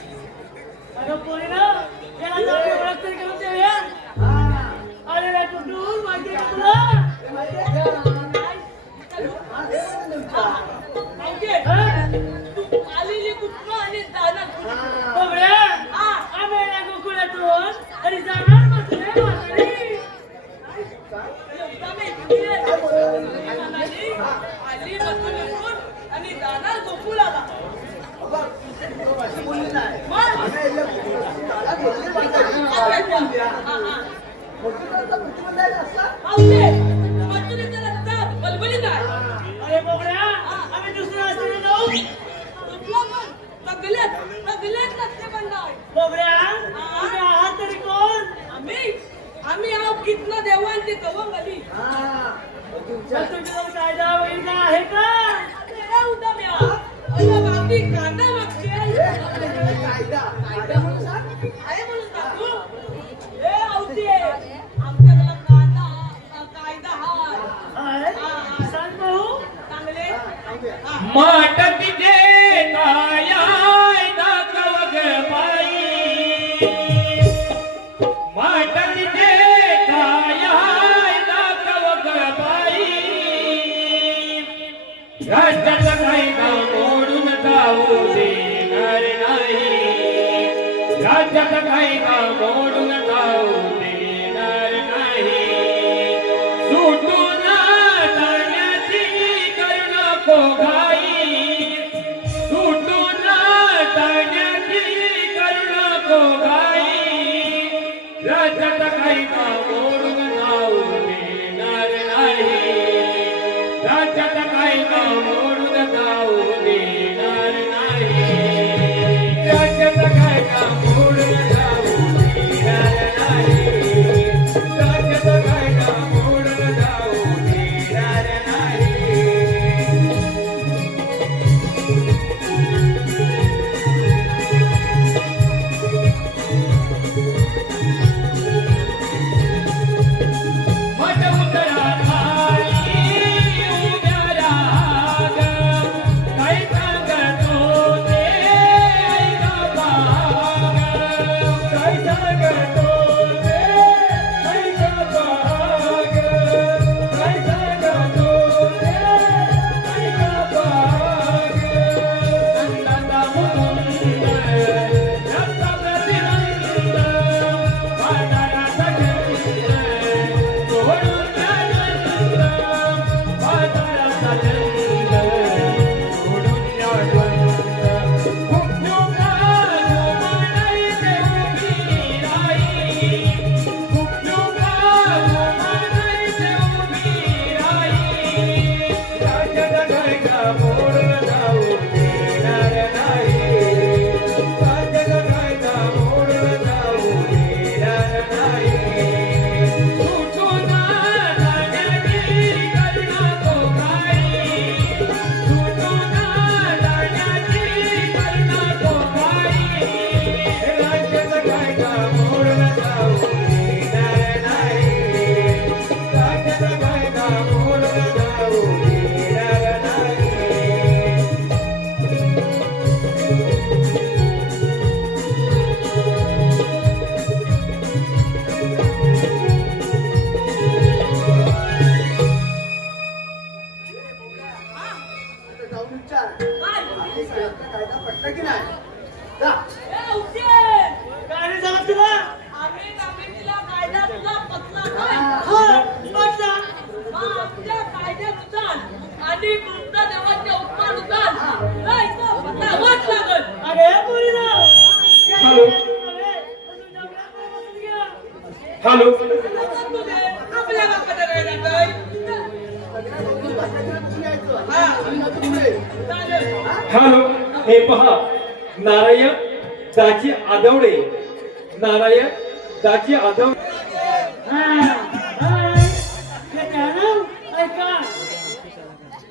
अगं पोरीनं, याला जरा ओळख तरी करून दे यार. अरे रे कुठून माहिती आहे का तुला? तू आलेली कुठं आणि जाणार कुठं? बाबड्या, आम्ही येणार गोकुळातून आणि जाणार म्हटले म्हातारी. आली बसून निघून आणि जाणार गोकुळाला बलबली नाही अरे बाबड्या, आम्ही दुसऱ्या रस्त्याने जाऊ. सगळ्यात नसते पण नाही बाबड्या, तुम्ही आहात तरी कोण? आम्ही आहो कितना देवांचे कवंग आली मग तुमच्याजवळ कायदा वगैरे आहे का? बाबी कांदा मागते आहे म्हणून सांगू ए आवते आमच्याकडे कायदा आहे? सांग भाऊ. चांगले माट तिचे काया दाखव ग बाई माट तिचे काया दाखव ग बाई राज्यात कायदा मोडून जाऊ देणार नाही राज्यात कायदा मोडून जाऊ देणार नाही सुटून जाण्याची करू नको घाई सुटून जाण्याची करू नको घाई राज्यात कायदा मोडून जाऊ देणार नाही राज्यात कायदा मोडून जाऊ देणार नाही राज्यात कायदा मोडून जाऊ देणार नाही राज्यात कायदा मोडून जाऊ देणार नाही मट उतरा खाली उभ्या राग काय सांगतो ते ऐका बाग काय सांगतो ते ऐका बाग काय सांगतो ते ऐका बाग अंदाजा मुकुंद रस्ता प्रतिबंध बाजाराचा झंझ सोडून द्या बाजाराचा झंझ सोडून द्या खूप लोका म्हणायचे उभी राही खूप लोका म्हणायचे उभी राही राज्यात कायदा मोडून जाऊ देणार नाही राज्यात कायदा मोडून जाऊ देणार नाही सुटून जाण्याची करू नको घाई सुटून जाण्याची करू नको घाई राज्यात कायदा मोडून जाऊ देणार नाही राज्यात कायदा मोडून जाऊ देणार नाही जाऊन विचार कायदा पटला की नाही जा काय रे झालं तुला? आम्ही तिला कायदा तुला पटला नाही हा, पटला. मग आमच्या कायद्यानुसार आणि तुमच्या देवाच्या उपमानुसार तुला इथं बसावंच लागल अरे पोरीनं, काय हॅलो. नव्हे, तर तुझ्या मुलाकडे बसून घ्या. हॅलो आता तुझे आपल्या बापाच्या काय चालेल हॅलो हे पहा नारायण दाजी आदवडे नारायण दाजी आदवडे ऐका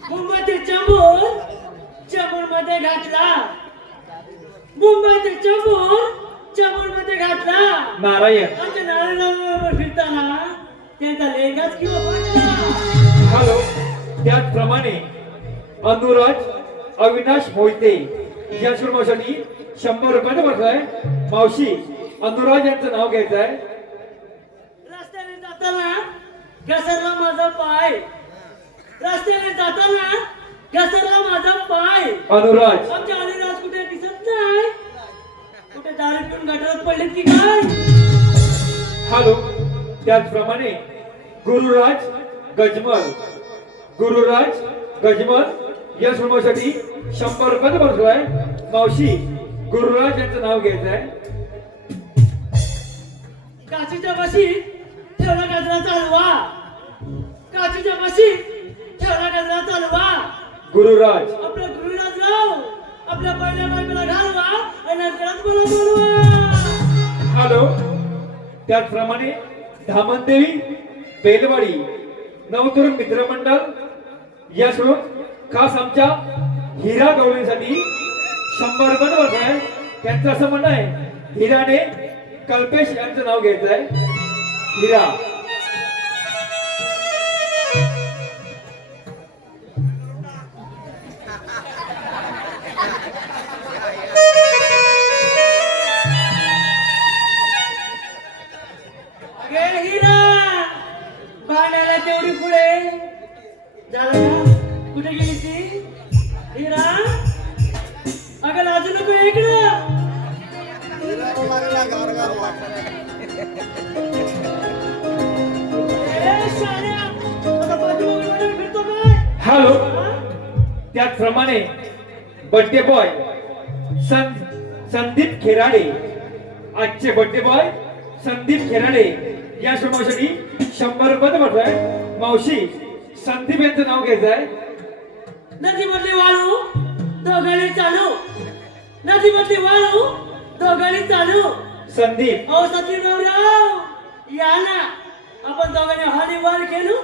मुंबईचे चंबूर मध्ये घातला मुंबईचे चंबूर मध्ये घातला नारायण आमच्या नारायणावर फिरताना त्यांचा लेंगाच किंवा वाटला. हॅलो. त्याचप्रमाणे अनुराज अविनाश मोहिते या शुभासाठी 100 रुपयाचं बसलाय. मावशी अनुराज यांचं नाव घ्यायचं आहे. रस्त्याने जाताना घसरला माझा पाय. रस्त्याने जाताना घसरला माझा पाय. अनुराज. आमच्या अनिराज कुठे दिसत नाही. कुठे दारू पिऊन गटारात पडलेत की काय? हॅलो. त्याचप्रमाणे गुरुराज गजमल. गुरुराज गजमल या शुभासाठी 100 रुपयाचं बसलाय. मावशी गुरुराज यांचं नाव घ्यायचं आहे. काचीच्या बशी ठेवला गजरा चालवा. काचीच्या बशी ठेवला गजरा चालवा. गुरुराज. आपल्या गुरुराजराव आपल्या पहिल्या बायकोला घालवा आणि नंतरच मला बोलवा. हॅलो. त्याचप्रमाणे धामणदेवी बेलवाडी नवतरुण मित्रमंडळ या सोडून खास आमच्या हिरा गवळीसाठी 100 रुपयाचं बसलाय आहे. त्यांचं असं म्हणणं आहे हिराने कल्पेश यांचं नाव घ्यायचं आहे. हिरा. अगे हिरा भांड्याला तेवढी पुढे झालं ना. कुठे गेली ती हिरा? अगं लाजू नको इकडं. ए, शाण्या, आता पाठीमागे फिरतो काय? हॅलो. हा? त्याचप्रमाणे बर्थडे बॉय संदीप खेराडे. आजचे बर्थडे बॉय संदीप खेराडे या शुभासाठी 100 रुपयाचं बसलाय. मावशी संदीप यांचं नाव घ्यायचं आहे. नदीमधली वाळू दोघांनी चालू. नदीमधली वाळू दोघांनी चालू. संदीप. अहो सतीराव या ना, आपण दोघांनी हॉलीबॉल खेळू.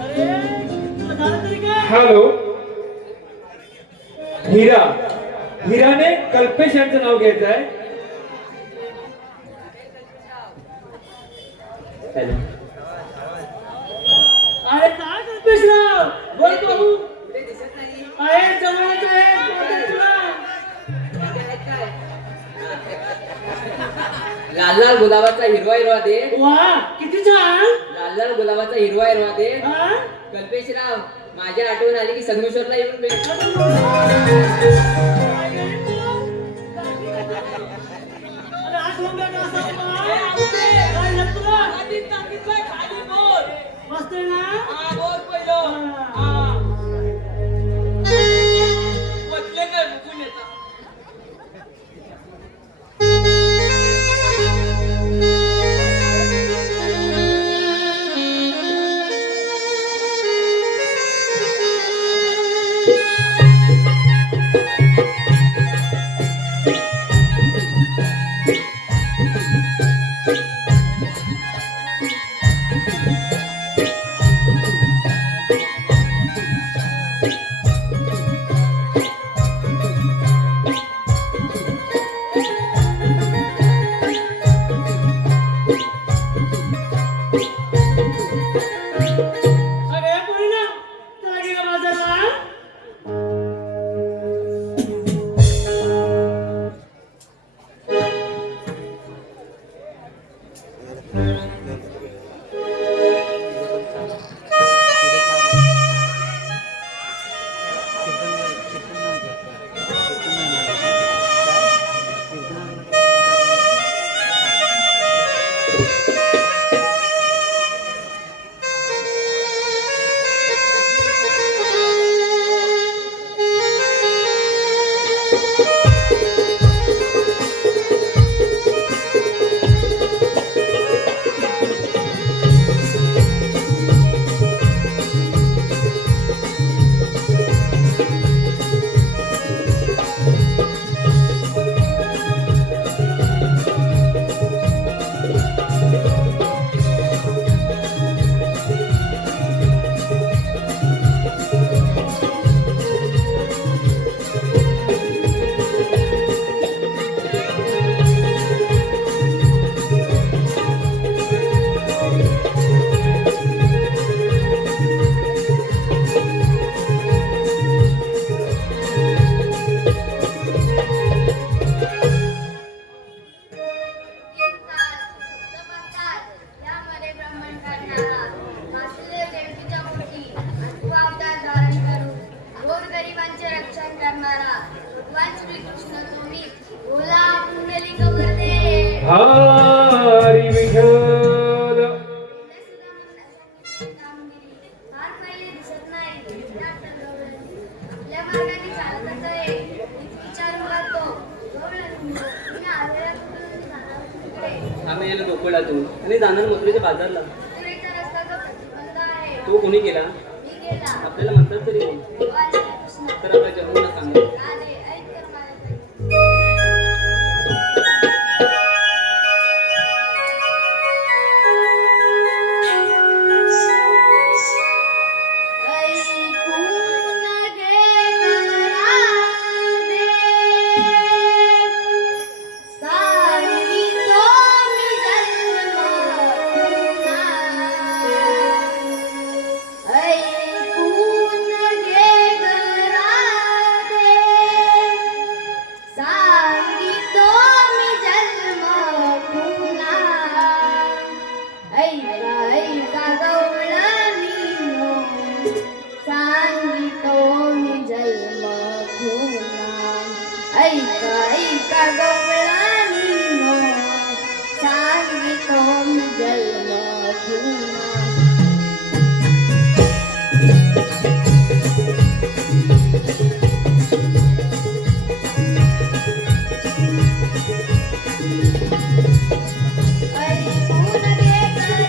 अरे झालं तरी काय? हॅलो. हिरा. हिराने कल्पेश यांचं नाव घ्यायचं आहे. हॅलो. अरे काय कल्पेशराव बोल बघू. कुठे दिसत नाही. आहे जवळच आहे. बोलतोय तुला. लाल लाल गुलाबाचा हिरवा हिरवा दे. वा किती छान. लाल लाल गुलाबाचा हिरवा हिरवा दे. हा? कल्पेशराव माझ्या आठवण आली की संगमेश्वरला येऊन भेट. अरे आज लोंब्या का असा काय? काय झालं तुला? आधी सांगितलंय खाली बोल. मस्त आहे ना? हा बोल पहिलं. हा. म्हटले काय बघून येतात. अरे पोरीनो, चला की गं बाजारला. करणारा भगवान श्रीकृष्ण तुम्ही बोला पुंडलिक वरदे. हरी विठ्ठल. फार पहिले दिसत नाही आपल्या मार्गाने चालतच आहे. विचारू लागतो तुम्ही आलेल्या कुठून जाणार तिकडे? आम्ही याला ढोकळातून आणि जाणार मथुरेच्या बाजारला. तिकडचा रस्ता जो बंद आहे. तो कोणी केला? मी गेला. आपल्याला म्हणतात तरी कोण? भगवान श्रीकृष्ण. तर आपल्या जगूला सांगा. राधे ऐक तर माझ्याकडे. ऐकून घे राधे, सांगितो मी जन्म तुझा. ऐकून घे राधे, सांगितो मी जन्म तुझा. ऐका ऐका गवळणीनो, सांगितो मी जन्म तुझा. ऐका ऐका गवळणीनो, सांगितो मी जन्म तुझा. ऐकून घे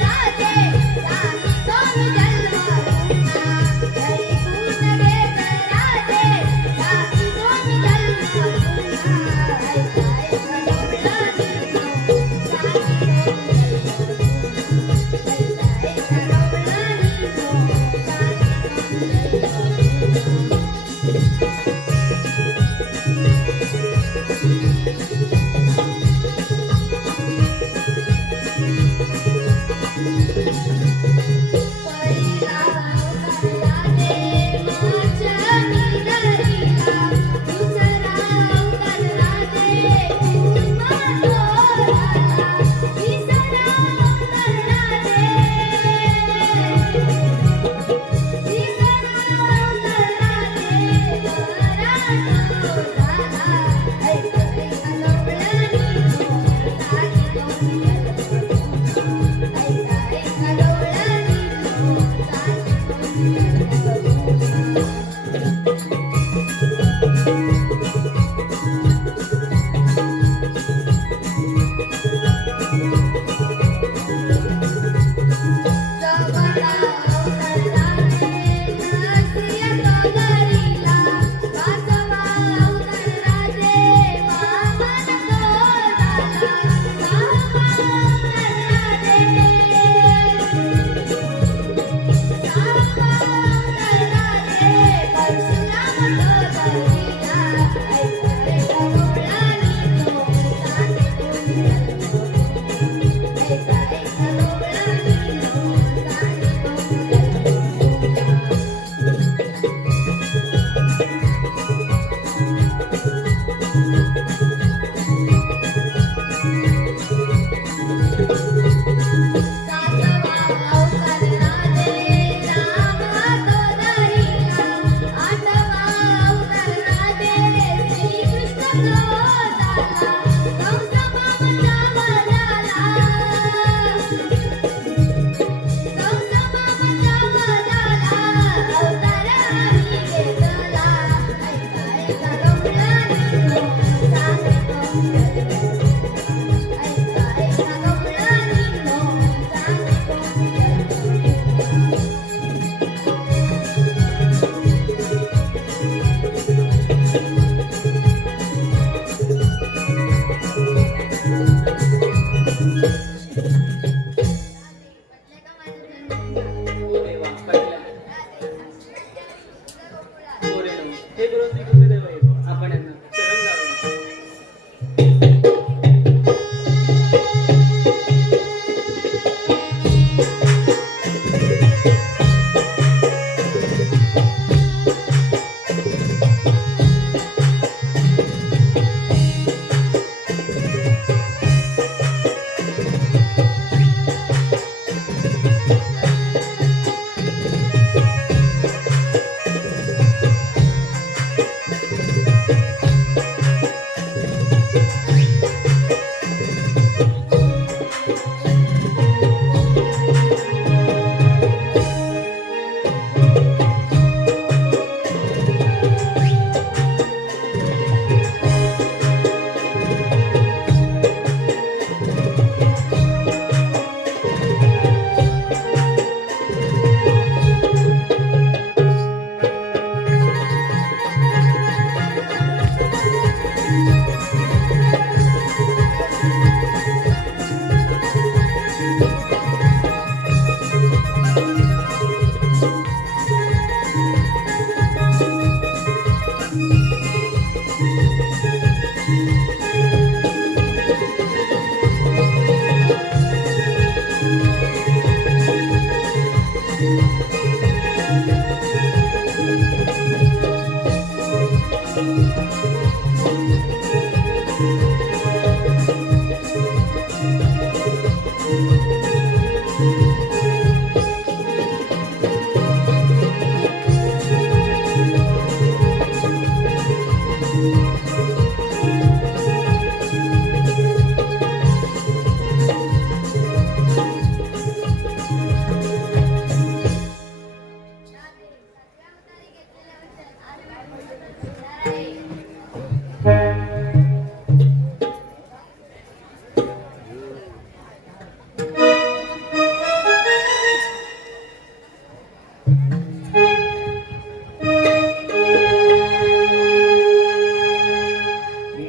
राधे, सांगितो मी जन्म तुझा. ऐकून घे राधे, सांगितो मी जन्म तुझा. ऐका ऐका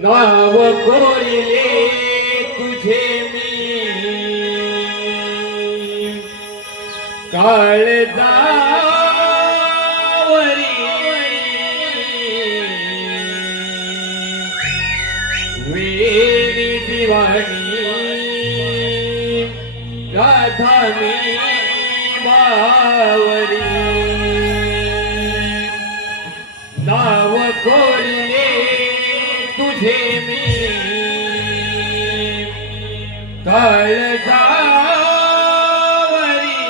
नाव कोरिले तुझे मी काळजावरी वेणी दिवाणी राधा मी बावरी नाव कोरिले तुझे मी काळजावरी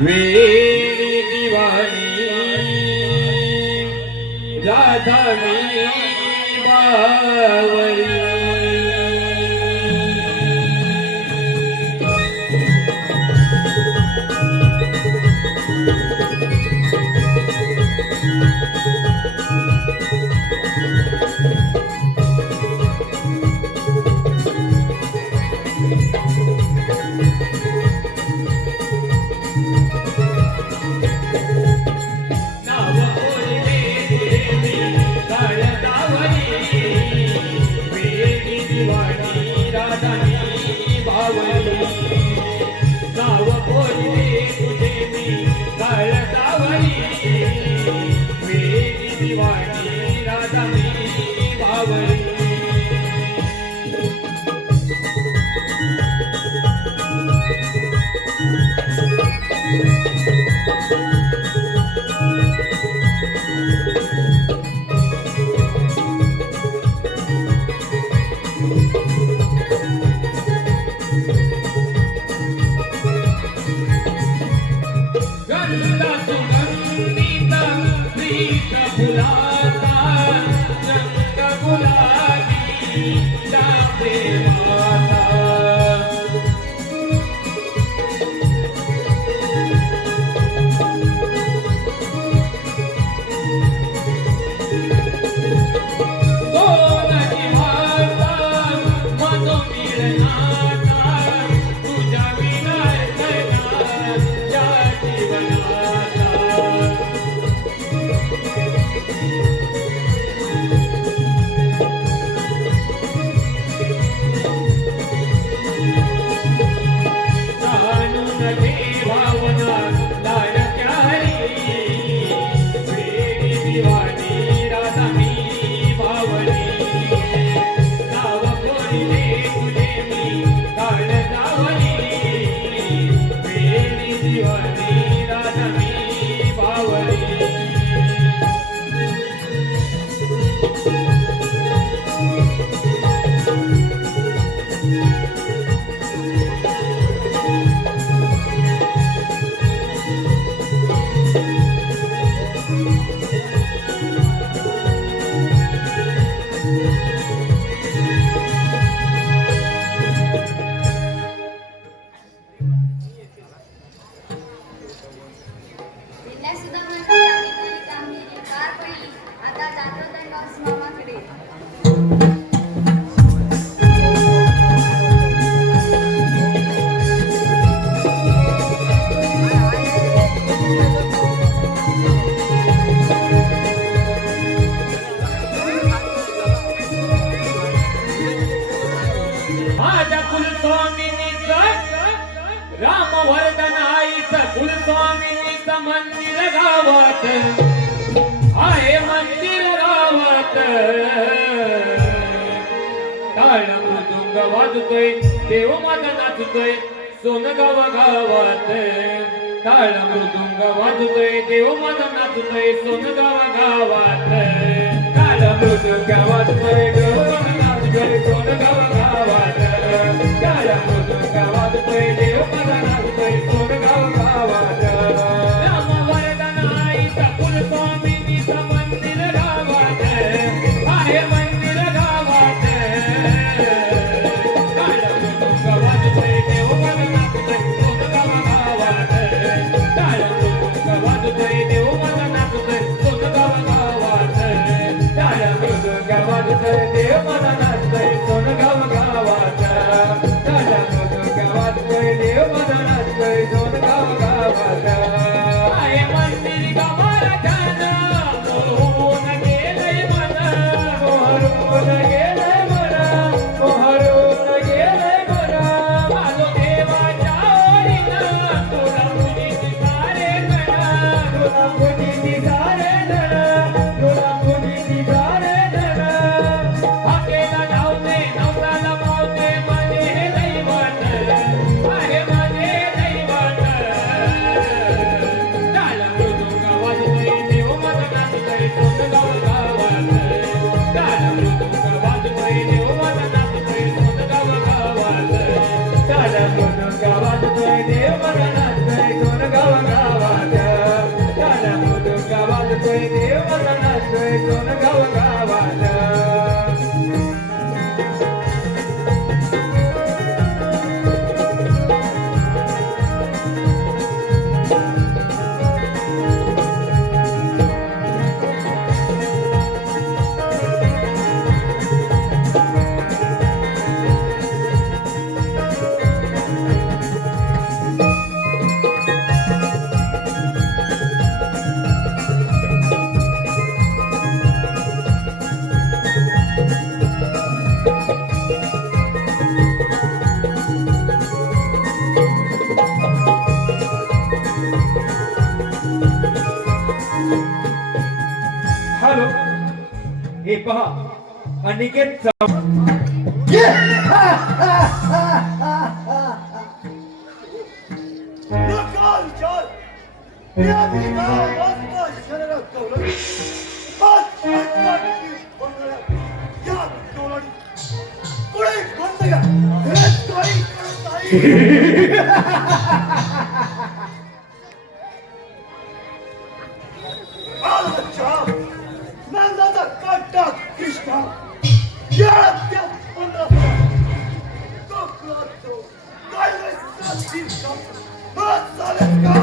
वेणी दिवाणी राधा मी बावरी नाव कोरिले तुझे मी काळजावरी वेणी दिवाणी राधा मी बावरी नाव कोरिले तुझे मी काळजावरी वेणी दिवाणी राधा मी बावरी गंधा सुगंधित प्रीत फुलाचा रंग गुलाबी त्या प्रेमाचा दोन जीवाचा मनोमिलनाचा तुझ्या विना या जीवनाचा जाणून घे भावना लाडक्यारी वेणी दिवाणी राधा मी बावरी नाव कोरिले तुझे मी काळजावरी वेणी दिवाणी राधा मी बावरी दिल्या सुद्धा मला सांगितलेली कामगिरी पार पडली. आता जातो दंडवास मामाकडे. माझ्या कुलस्वामिनीचं रामवर्धन आईचं कुलस्वामिनीचं मंदिर गावात आहे मंदिर गावात टाळ मृदुंग वाजतोय देव माझा नाचतोय सोनगाव गावात टाळ मृदुंग वाजतोय देव माझा नाचतोय सोनगाव गावात टाळ मृदुंग वाजतोय देव माझा नाचतोय सोनगाव गावात टाळ मृदुंग वाजतोय देव माझा नाचतोय सोनगाव गावात राम वरदान आईचा कुलस्वामिनीचा मंदिर गावात आहे मंदिर गावात टाळ मृदुंग वाजतोय देव माझा नाचतोय सोनगाव गावात टाळ मृदुंग वाजतोय देव माझा नाचतोय सोनगाव गावात टाळ मृदुंग वाजतोय देव माझा नाचतोय सोनगाव गावात टाळ मृदुंग वाजतोय देव माझा नाचतोय सोनगाव गावात आहे मंदिर गावाला मोहरून गेलंय मन मोहरून गेलंय मन मोहरून गेलंय मन आलो देवाच्या ओळीनं तुला पूजिती सारे जण तुला पूजिती सारे जण तुला पूजिती सारे जण हाकेला धावते नवऱ्याला मावते माझे हे दैवत आहे माझे दैवत टाळ मृदुंग वाजतोय देव माझा नाचतोय सोनगाव गावात टाळ मृदुंग वाजतोय देव माझा नाचतोय सोनगाव गावात टाळ मृदुंग वाजतोय देव माझा नाचतोय सोनगाव गावात टाळ मृदुंग वाजतोय देव माझा नाचतोय सोनगाव गावात हॅलो हे पहा अनिकेत नंदाचा काटा कृष्णा या त्या पंधरा काय चालेल का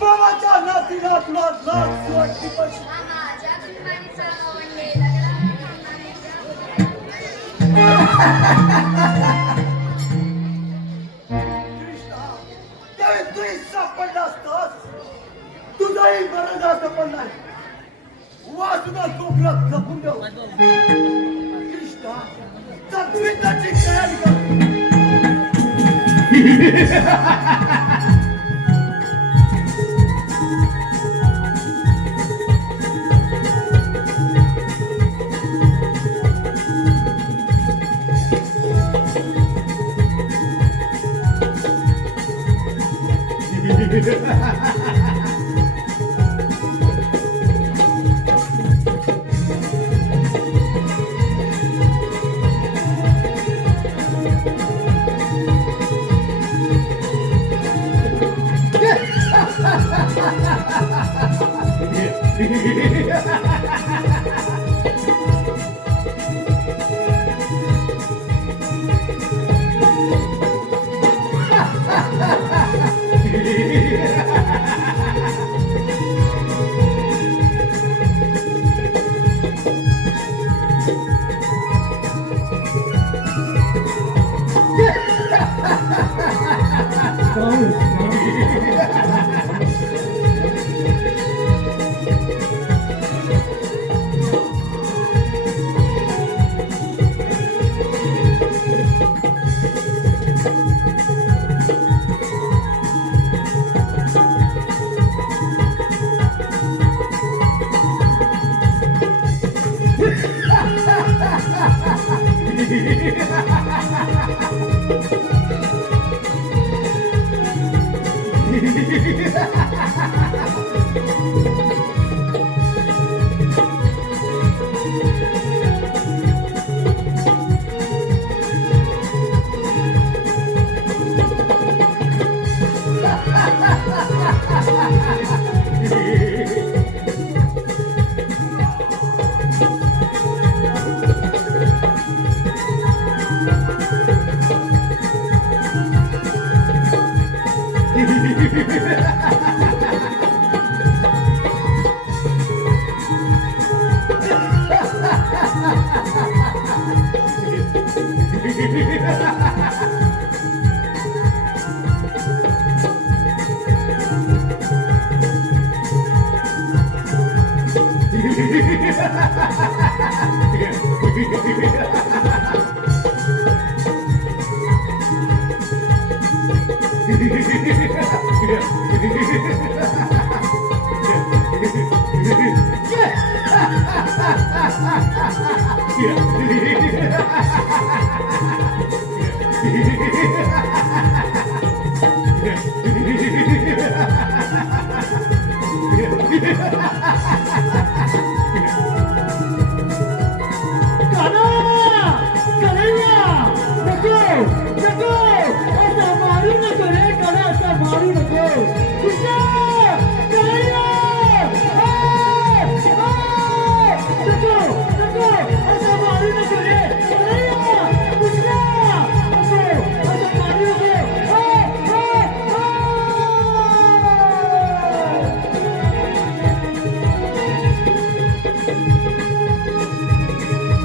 मामाच्या नातीला तुला लाज वाटली पाहिजे. माझ्या कुटुंबाने सावरले लग्नाला कृष्णा, त्यावेळी तूही सापडला असतास तुझाही बरं जास्त पण नाही वासुदा कोकणात लपून ठेव. कृष्णा तत्विताची तयारी कर.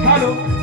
हॅलो